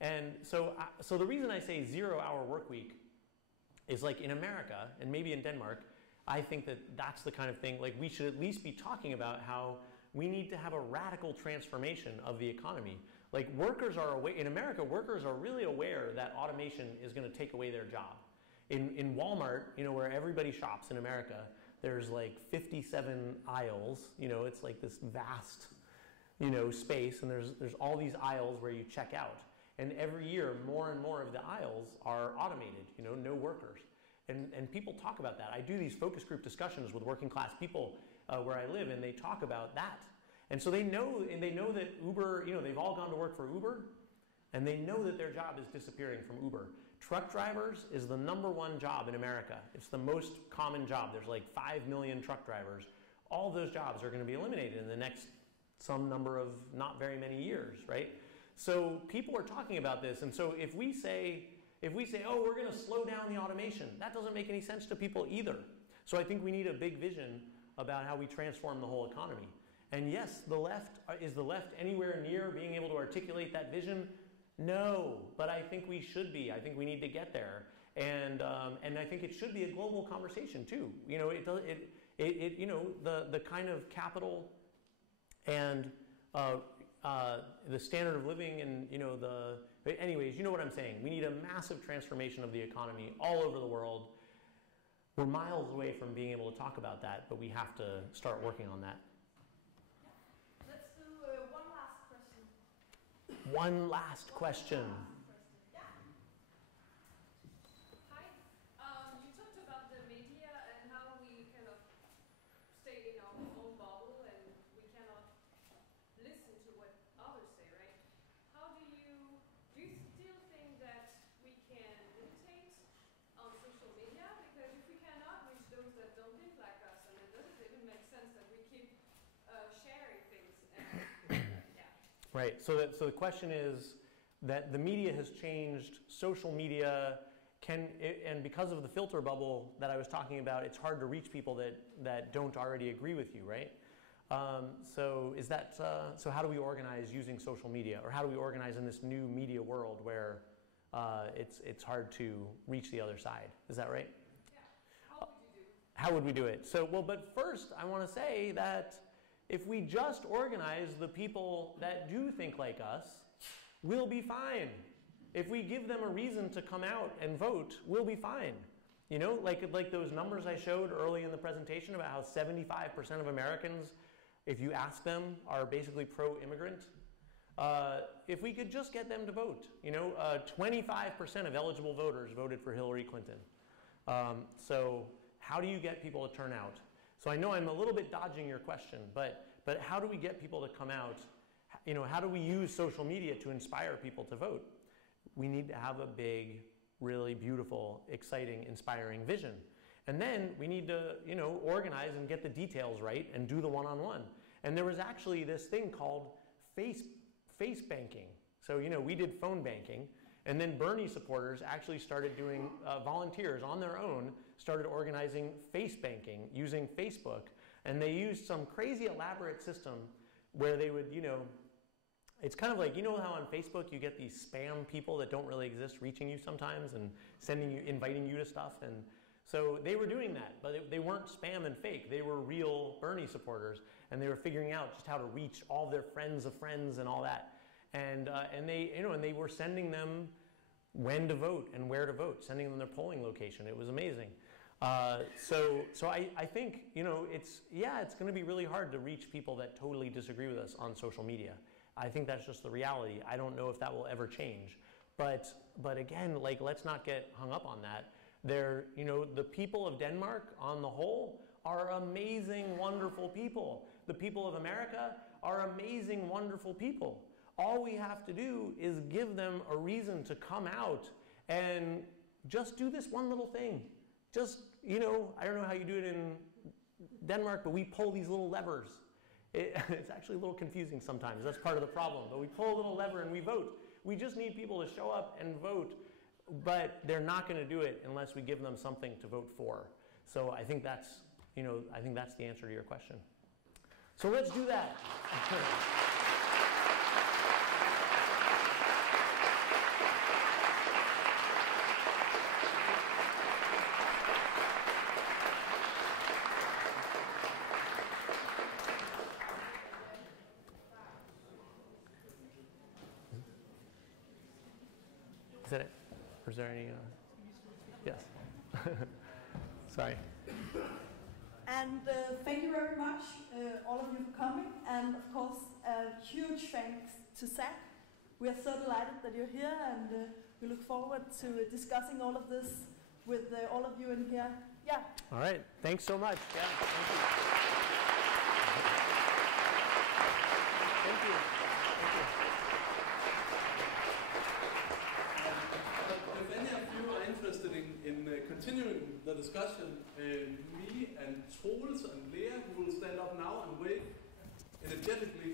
And so the reason I say 0-hour work week is, like, in America and maybe in Denmark, I think that that's the kind of thing, like, we should at least be talking about how we need to have a radical transformation of the economy. Like, in America, workers are really aware that automation is going to take away their job. In Walmart, where everybody shops in America, there's like 57 aisles. It's like this vast, space, and there's all these aisles where you check out. And every year, more and more of the aisles are automated, no workers. And people talk about that. I do these focus group discussions with working class people where I live, and they talk about that. And so they know that Uber, they've all gone to work for Uber, and they know that their job is disappearing from Uber. Truck drivers is the #1 job in America. It's the most common job. There's like 5 million truck drivers. All those jobs are going to be eliminated in the next some number of not very many years, right? So people are talking about this, and so if we say, oh, we're going to slow down the automation, that doesn't make any sense to people either. So I think we need a big vision about how we transform the whole economy. And yes, is the left anywhere near being able to articulate that vision? No, but I think we should be. I think we need to get there, and I think it should be a global conversation too. The kind of capital and the standard of living, and anyways, you know what I'm saying. We need a massive transformation of the economy all over the world. We're miles away from being able to talk about that, but we have to start working on that. Let's do one last question. One last question. Yeah. Hi. You talked about the media and how we kind of stay in our own bubble and we cannot listen to what others say, right? How do you still think that we can imitate on social media? Because if we cannot reach those that don't think like us, and it doesn't even make sense that we keep sharing things. And, yeah. Right. So the question is that the media has changed. Social media and because of the filter bubble that I was talking about, it's hard to reach people that don't already agree with you, right? So how do we organize using social media, or how do we organize in this new media world where it's hard to reach the other side? Is that right? Yeah. How would you do it? How would we do it? But first I want to say that if we just organize the people that do think like us, we'll be fine. If we give them a reason to come out and vote, we'll be fine. You know, like those numbers I showed early in the presentation about how 75% of Americans, if you ask them, are basically pro-immigrant. If we could just get them to vote, you know, 25% of eligible voters voted for Hillary Clinton. So how do you get people to turn out? So I know I'm a little bit dodging your question, but how do we get people to come out? You know, how do we use social media to inspire people to vote? We need to have a big, really beautiful, exciting, inspiring vision. And then we need to, you know, organize and get the details right and do the one-on-one. And there was actually this thing called face banking. So, you know, we did phone banking, and then Bernie supporters actually started doing, volunteers on their own started organizing face banking using Facebook. And they used some crazy elaborate system where they would, you know, it's kind of like, you know how on Facebook you get these spam people that don't really exist reaching you sometimes and inviting you to stuff. And so they were doing that, but they weren't spam and fake. They were real Bernie supporters, and they were figuring out just how to reach all their friends of friends and all that. And they, you know, and they were sending them when to vote and where to vote, sending them their polling location. It was amazing. So I think, you know, it's going to be really hard to reach people that totally disagree with us on social media. I think that's just the reality. I don't know if that will ever change. But again, like, let's not get hung up on that. You know, the people of Denmark on the whole are amazing, wonderful people. The people of America are amazing, wonderful people. All we have to do is give them a reason to come out and just do this one little thing. Just, you know, I don't know how you do it in Denmark, but we pull these little levers. It's actually a little confusing sometimes. That's part of the problem. But we pull a little lever and we vote. We just need people to show up and vote. But they're not going to do it unless we give them something to vote for. So I think that's, you know, I think that's the answer to your question. So let's do that. Is that it? Or is there any? Yes. Sorry. And thank you very much, all of you, for coming. And of course, a huge thanks to Zach. We are so delighted that you're here, and we look forward to discussing all of this with all of you in here. Yeah. All right. Thanks so much. Yeah. Thank you. Thank you. If any of you are interested in continuing the discussion, me and Troels and Lea will stand up now and wave energetically